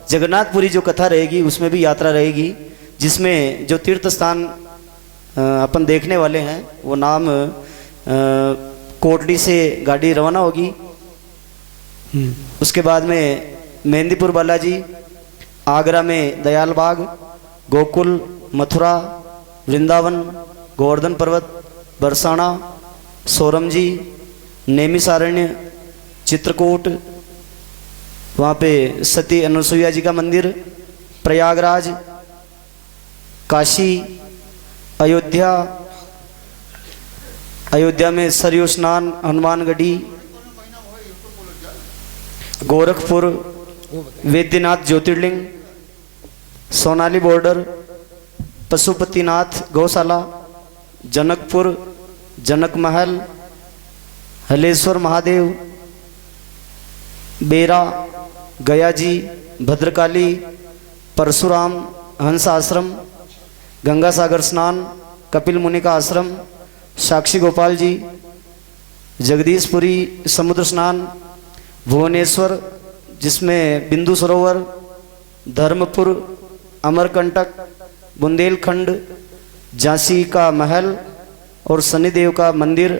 जगन्नाथपुरी जो कथा रहेगी उसमें भी यात्रा रहेगी, जिसमें जो तीर्थ स्थान अपन देखने वाले हैं वो नाम कोटड़ी से गाड़ी रवाना होगी। उसके बाद में मेहंदीपुर बालाजी, आगरा में दयाल बाग, गोकुल, मथुरा, वृंदावन, गोवर्धन पर्वत, बरसाना, सोरमजी, नैमिषारण्य, चित्रकूट, वहाँ पे सती अनुसुईया जी का मंदिर, प्रयागराज, काशी, अयोध्या, अयोध्या में सरयू स्नान, हनुमानगढ़ी, गोरखपुर, वैद्यनाथ ज्योतिर्लिंग, सोनाली बॉर्डर, पशुपतिनाथ गौशाला, जनकपुर, जनक महल, हलेश्वर महादेव, बेरा, गया जी, भद्रकाली, परशुराम, हंस आश्रम, गंगा सागर स्नान, कपिल मुनि का आश्रम, साक्षी गोपाल जी, जगदीशपुरी समुद्र स्नान, भुवनेश्वर जिसमें बिंदु सरोवर, धर्मपुर, अमरकंटक, बुंदेलखंड, झांसी का महल और शनिदेव का मंदिर,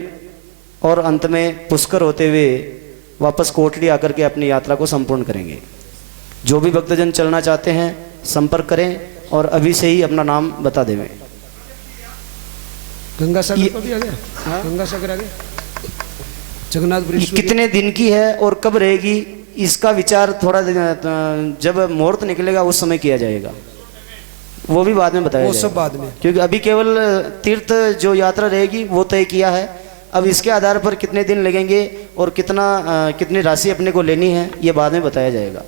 और अंत में पुष्कर होते हुए वापस कोटड़ी आकर के अपनी यात्रा को संपूर्ण करेंगे। जो भी भक्तजन चलना चाहते हैं संपर्क करें और अभी से ही अपना नाम बता देवें। गंगा सागर तो भी आ गया, गंगा सागर आ गया। जगन्नाथपुरी कितने दिन की है और कब रहेगी इसका विचार थोड़ा जब मुहूर्त निकलेगा उस समय किया जाएगा, वो भी बाद में बताया वो जाएगा। सब बाद में, क्योंकि अभी केवल तीर्थ जो यात्रा रहेगी वो तय किया है। अब इसके आधार पर कितने दिन लगेंगे और कितनी राशि अपने को लेनी है ये बाद में बताया जाएगा।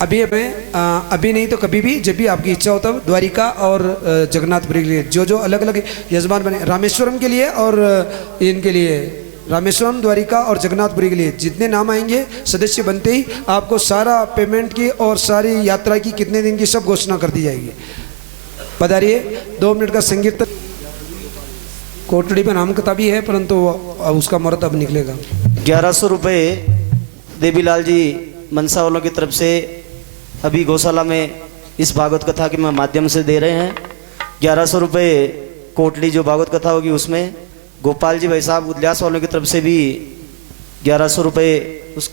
अभी हमें अभी नहीं तो कभी भी जब भी आपकी इच्छा हो तब द्वारिका और जगन्नाथपुरी के लिए जो अलग अलग यजमान बने, रामेश्वरम के लिए और इनके लिए, रामेश्वरम, द्वारिका और जगन्नाथपुरी के लिए जितने नाम आएंगे सदस्य बनते ही आपको सारा पेमेंट की और सारी यात्रा की कितने दिन की सब घोषणा कर दी जाएगी। पधारिए, 2 मिनट का संकीर्तन। कोटड़ी में नाम कथा भी है परंतु उसका मुहूर्त अब निकलेगा। 1100 रुपये देवीलाल जी मनसा वालों की तरफ से अभी गौशाला में इस भागवत कथा के माध्यम से दे रहे हैं। 1100 रुपये कोटली जो भागवत कथा होगी उसमें, गोपाल जी भाई साहब उल्लास वालों की तरफ से भी 1100 रुपये उस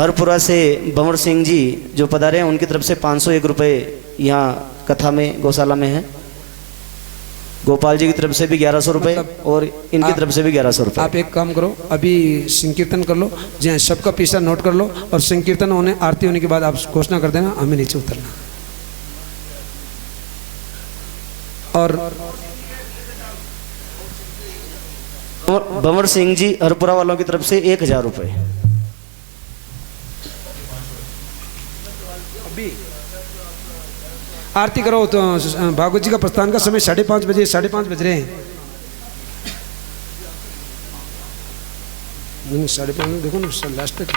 हरपुरा से बंवर सिंह जी जो पधारे हैं उनकी तरफ से 501 रुपये यहाँ कथा में गौशाला में है। गोपाल जी की तरफ से भी 1100 रुपये और इनकी तरफ से भी 1100 रुपये। आप एक काम करो, अभी संकीर्तन कर लो, जी सबका पैसा नोट कर लो और संकीर्तन होने आरती होने के बाद आप घोषणा कर देना, हमें नीचे उतरना। और बंवर सिंह जी हरपुरा वालों की तरफ से 1000 रुपये। आरती करो तो भागवत जी का प्रस्थान का समय 5:30 बजे, 5:30 बज रहे हैं। नहीं 5:30 देखो ना लास्ट तक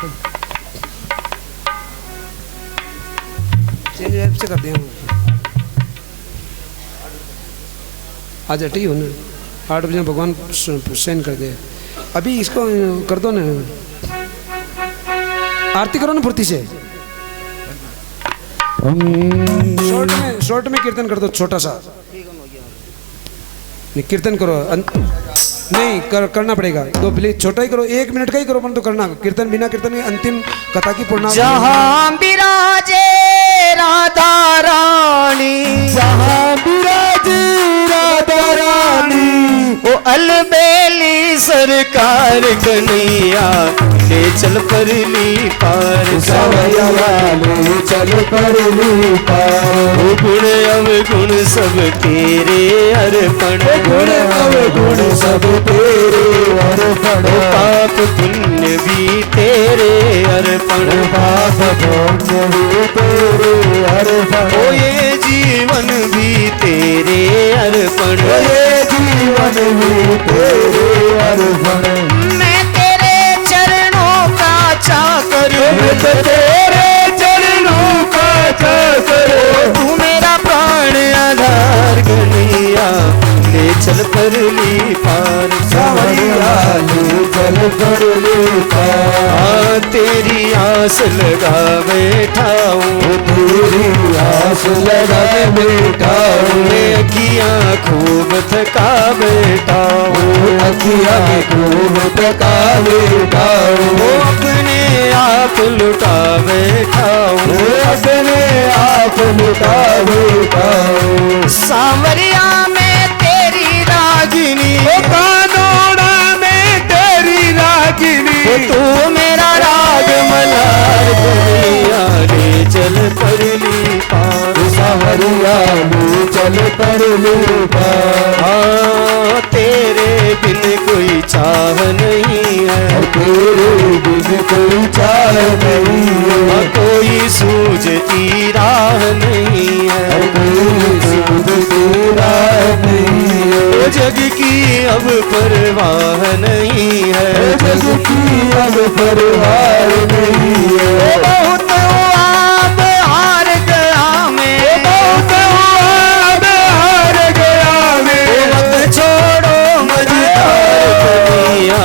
चेंज ऐप से कर दिया आज ठीक हो ना। 8 बजे भगवान सेंड कर दे। अभी इसको कर दो ना, आरती करो ना फुर्ती से। शॉर्ट में कीर्तन कर दो छोटा सा। नहीं कीर्तन करो नहीं करना पड़ेगा, दो प्लीज छोटा ही करो, 1 मिनट का ही करो, पर तो करना कीर्तन बिना कीर्तन के अंतिम कथा की पूर्णाहुति। जहाँ विराजे राधा रानी, जहाँ विराजे राधा रानी, ओ अलबेली सरकार कन्हैया ले चल परली पार। सवैया वाले चल परली पार। ओ गुण अवगुण सब तेरे अर्पण, गुण अवगुण सब तेरे अर्पण। ओ पाप पुण्य भी तेरे अर्पण, पाप पुण्य भी तेरे अर्पण। ओ ये जीवन भी तेरे अर्पण, ये जीवन भी तेरे अर्पण। मैं तेरे चरणों का चाकर, मैं तो तेरे चरणों का चाकर। तू मेरा प्राण आधार कन्हैया ले चल परली पार। सवैया ले चल परली पार। तेरी आस लगा बैठा हूँ, तेरी आस लगा बैठा हूँ। मैं अखियाँ खूब थका बैठा हूँ, अखियाँ खूब थका बैठा हूँ। अपने आप लुटा बैठा हूँ, अपने आप लुटा बैठा हूँ। सांवरिया में तेरी रागिनी, कानोड़ा में तेरी रागिनी। तू मेरा राग मल्हार कन्हैया ले चल परली पार। सवरिया ले चल परली पार। तेरे बिन कोई चाह नहीं है, तेरे बिन कोई चाह नहीं है। कोई सूझती राह नहीं है, कोई सूझती राह नहीं है। ओ जग की अब परवाह नहीं है, जग की अब परवाह नहीं है। बहुत हुआ अब हार गया मैं, बहुत हुआ अब हार गया मैं। मत छोड़ो मझधार कन्हैया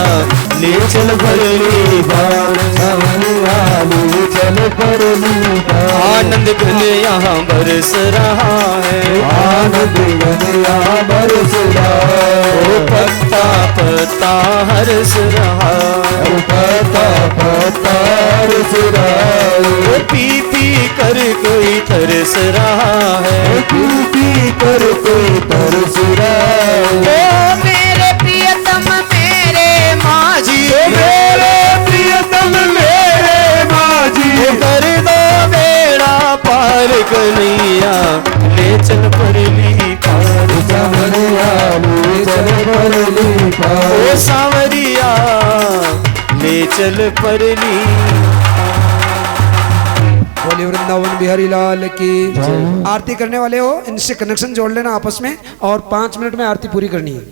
ले चल परली पार। सवरिया ले चल परली पार। आनंद घन यहाँ बरस रहा है, आनंद घन यहाँ बरस रहा है। पत्ता पत्ता हरस रहा, पता पता हरस रहा है। पी पी कर कोई तरस रहा है, पी कर कोई तरस रहा है। ओ मेरे प्रियतम मेरे माझी, मेरे प्रियतम मेरे माझी। कर दो बेड़ा पार कन्हैया ले चल परली पार। सवरिया ले चल परली पार। ओ सांवरिया ले चल परली। बोले वृंदावन बिहारी लाल की आरती करने वाले हो इनसे कनेक्शन जोड़ लेना आपस में, और 5 मिनट में आरती पूरी करनी है।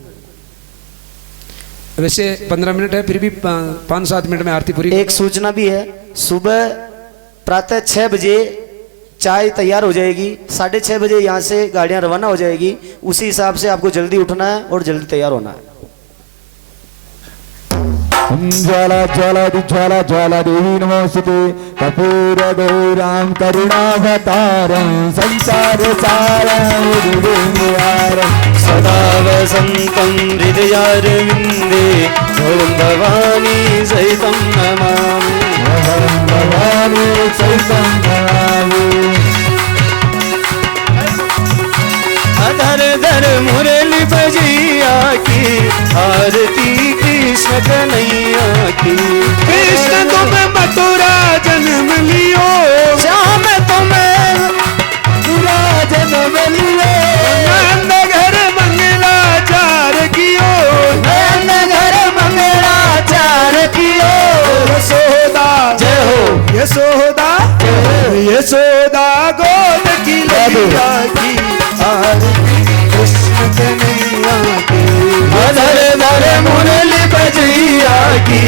वैसे 15 मिनट है, फिर भी 5-7 मिनट में आरती पूरी। एक सूचना भी है, सुबह प्रातः 6 बजे चाय तैयार हो जाएगी, 6:30 बजे यहाँ से गाड़ियाँ रवाना हो जाएगी। उसी हिसाब से आपको जल्दी उठना है और जल्दी तैयार होना है। ज्वाला ज्वाला ज्वाला ज्वाला देवी नमोस्तुते। कपूर गौराम करुणावतारं संसार सारं दिव्यहारं। सदा वसन्तं हृदयारविन्दे भवं भवानी सहितं नमामि। भवानी चैतन्य धर धर मुरली बजैया की आरती कृष्ण कन्हैया की। कृष्ण तुम मथुरा जन्म लियो, श्याम तुम्हें पूरा जन्म लियो नंद घर मंगलाचार कियो, नंद घर मंगलाचार कियो। यशोदा जय हो यशोदा यशोदा गोद की लैया की आरती कृष्ण कन्हैया की। धर धर मुरली बजैया की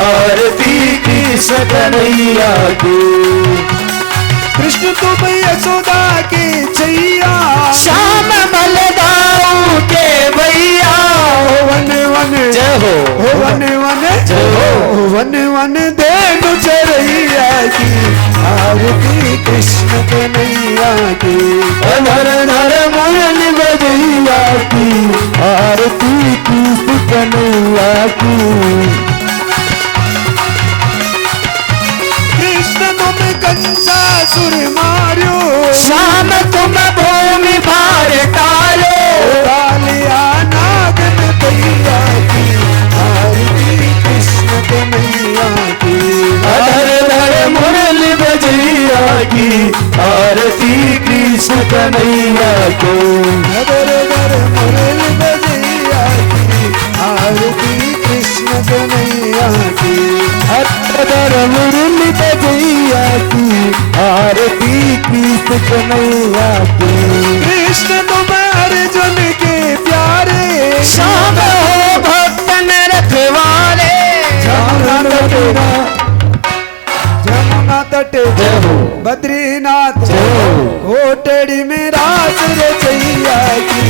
आरती कृष्ण कन्हैया की। कृष्ण तुम यशोदा के छैया, श्याम बलदाऊ के भैया। वन वन जय हो वन वन जय हो। वन वन देनु चरैया की आरती कृष्ण कन्हैया की। धर धर मुरली बजैया की आरती कृष्ण कन्हैया की। कृष्ण तुम कंसासुर मार्यो, श्याम तुम भूमि भार टालो। कालिया नागन दैया की आरती कृष्ण कन्हैया की। धर धर मुरली बजैया की आरती कृष्ण कन्हैया को। धर धर मुरली बजैया की आरती कृष्ण कन्हैया की। धर मुरली बजैया की आरती कृष्ण कन्हैया की। कृष्ण तुम अर्जुन के प्यारे, श्याम हो भक्तन रखवाले। जमुना तट जय हो बद्रीनाथ जय हो। कोटड़ी में रास रचैया की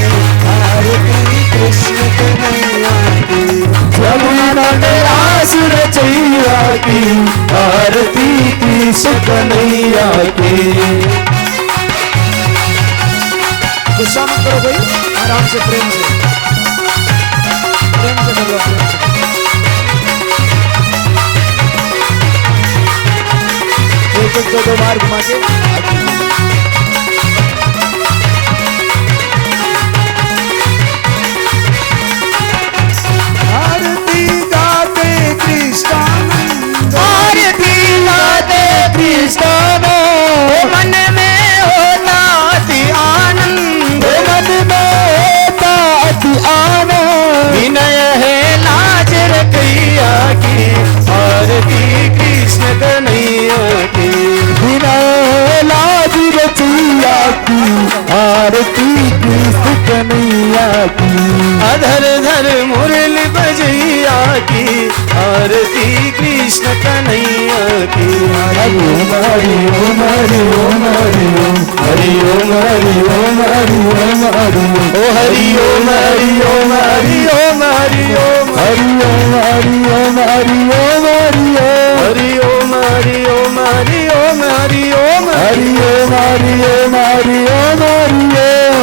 आरती कृष्ण कन्हैया की। यमुना रास रचैया की आरती कृष्ण कन्हैया की। गुस्सा मत करो भाई, आराम से प्रेम से कर लो, प्रेम से। एक दो बार घुमा के आरती गाते कृष्णानंद, आरती गाते कृष्ण मन में होता अति आनंद। मन में होता अति आनंद। विनय है लाज रखैया की आरती कृष्ण कन्हैया की। विनय लाज रचैया की आरती कृष्ण कन्हैया की। धर धर मुरली बजैया की आरती कृष्ण कन्हैया की। हरि ओम हरि ओम हरि ओम हरि ओम हरि ओम हरि ओम हरि ओम हरि ओम। ओ हरि ओम हरि ओम हरि ओम हरि ओम हरि ओम हरि ओम हरि ओम हरि ओम। हरि ओम हरि ओम हरि ओम हरि ओम हरि ओम हरि ओम हरि ओम हरि ओम।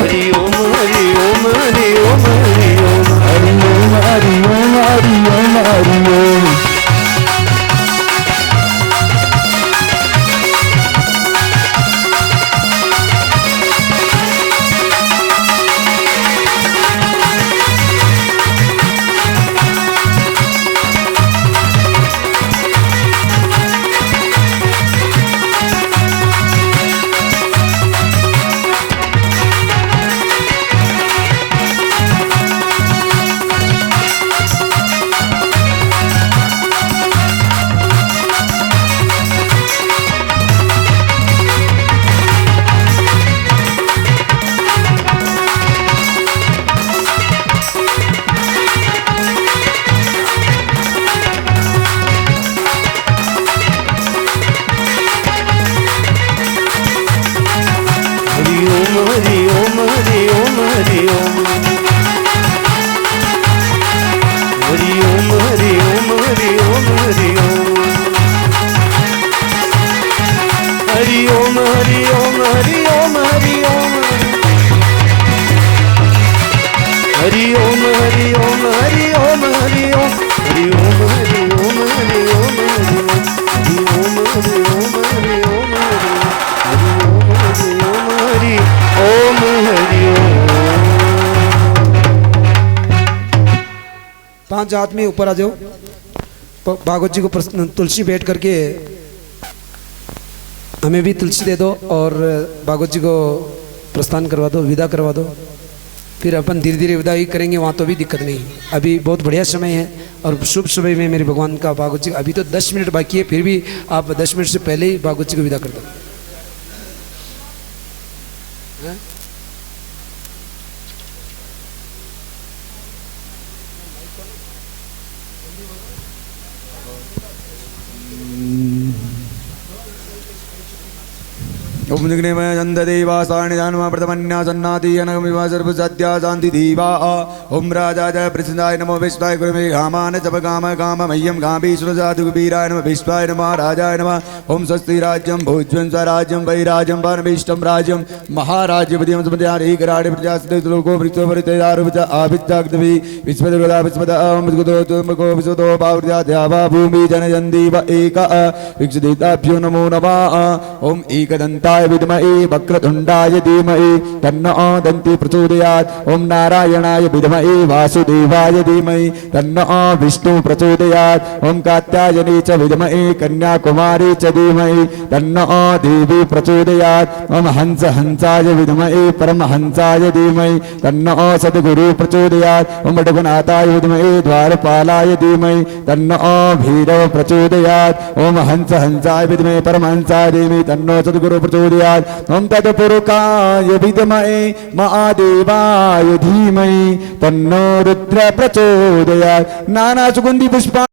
हरि ओम हरि ओम हरि ओम हरि ओम। हरि ओम हरि ओम हरि ओम हरि ओम। 5 आदमी ऊपर आ जाओ, भागवत जी को तुलसी भेंट करके हमें भी तुलसी दे दो और भागवत जी को प्रस्थान करवा दो, विदा करवा दो। फिर अपन धीरे धीरे विदाई करेंगे, वहाँ तो भी दिक्कत नहीं। अभी बहुत बढ़िया समय है और शुभ समय में मेरे भगवान का भागवत जी, अभी तो 10 मिनट बाकी है, फिर भी आप 10 मिनट से पहले ही भागवत जी को विदा कर दो। ओम निग्नेमय चंददेवासानि जानवा प्रथमन्या सन्नाति अनगमिवा सर्वसत्या शांति दीवा। ओम राजाय प्रसन्नाय नमो विश्वाय गुरुमे घामान जप गाम गाम मह्यम गाभीश्वर जातु वीराय नमः विश्वाय नमः राजाय नमः। ओम स्वस्ति राज्यं भोज्यं स्वराज्यं वैराज्यं परमेष्टं राज्यं महाराज्य विद्यं समध्यानि कराडे प्रजास्ते लोको वृत्तो वृत्तेदारुपच आविद्याग्दवि विश्वदेवता विश्वदा मद्गुतो तुमको विश्वतो पावृत्याद्यावा भूमि जनयन्तीव एक विक्षिताभ्यो नमो नमः। ओम एकदन्ताय विद्महे वक्रतुण्डाय धीमहि तन्नो दन्ति प्रचोदयात्। ओम नारायणाय विद्महे वासुदेवाय धीमहि तन्नो विष्णु प्रचोदयात्। ओम कात्यायनी च विद्महे कन्याकुमारी च धीमहि तन्नो देवी प्रचोदयात्। ओम हंसाय विद्महे परमहंसाय धीमहि तन्नो सद्गुरु प्रचोदयात्। ओम रघुनाथाय विद्महे द्वारपालाय धीमहि तन्नो भैरव प्रचोदयात्। ओम हंसाय विद्महे परमहंसाय धीमहि तन्नो सद्गुरु प्रचोदयात्। ओम तत्पुरुषाय विद्महे महादेवाय धीमहि तन्नो रुद्र प्रचोदयात्। नाना सुगंधि पुष्पा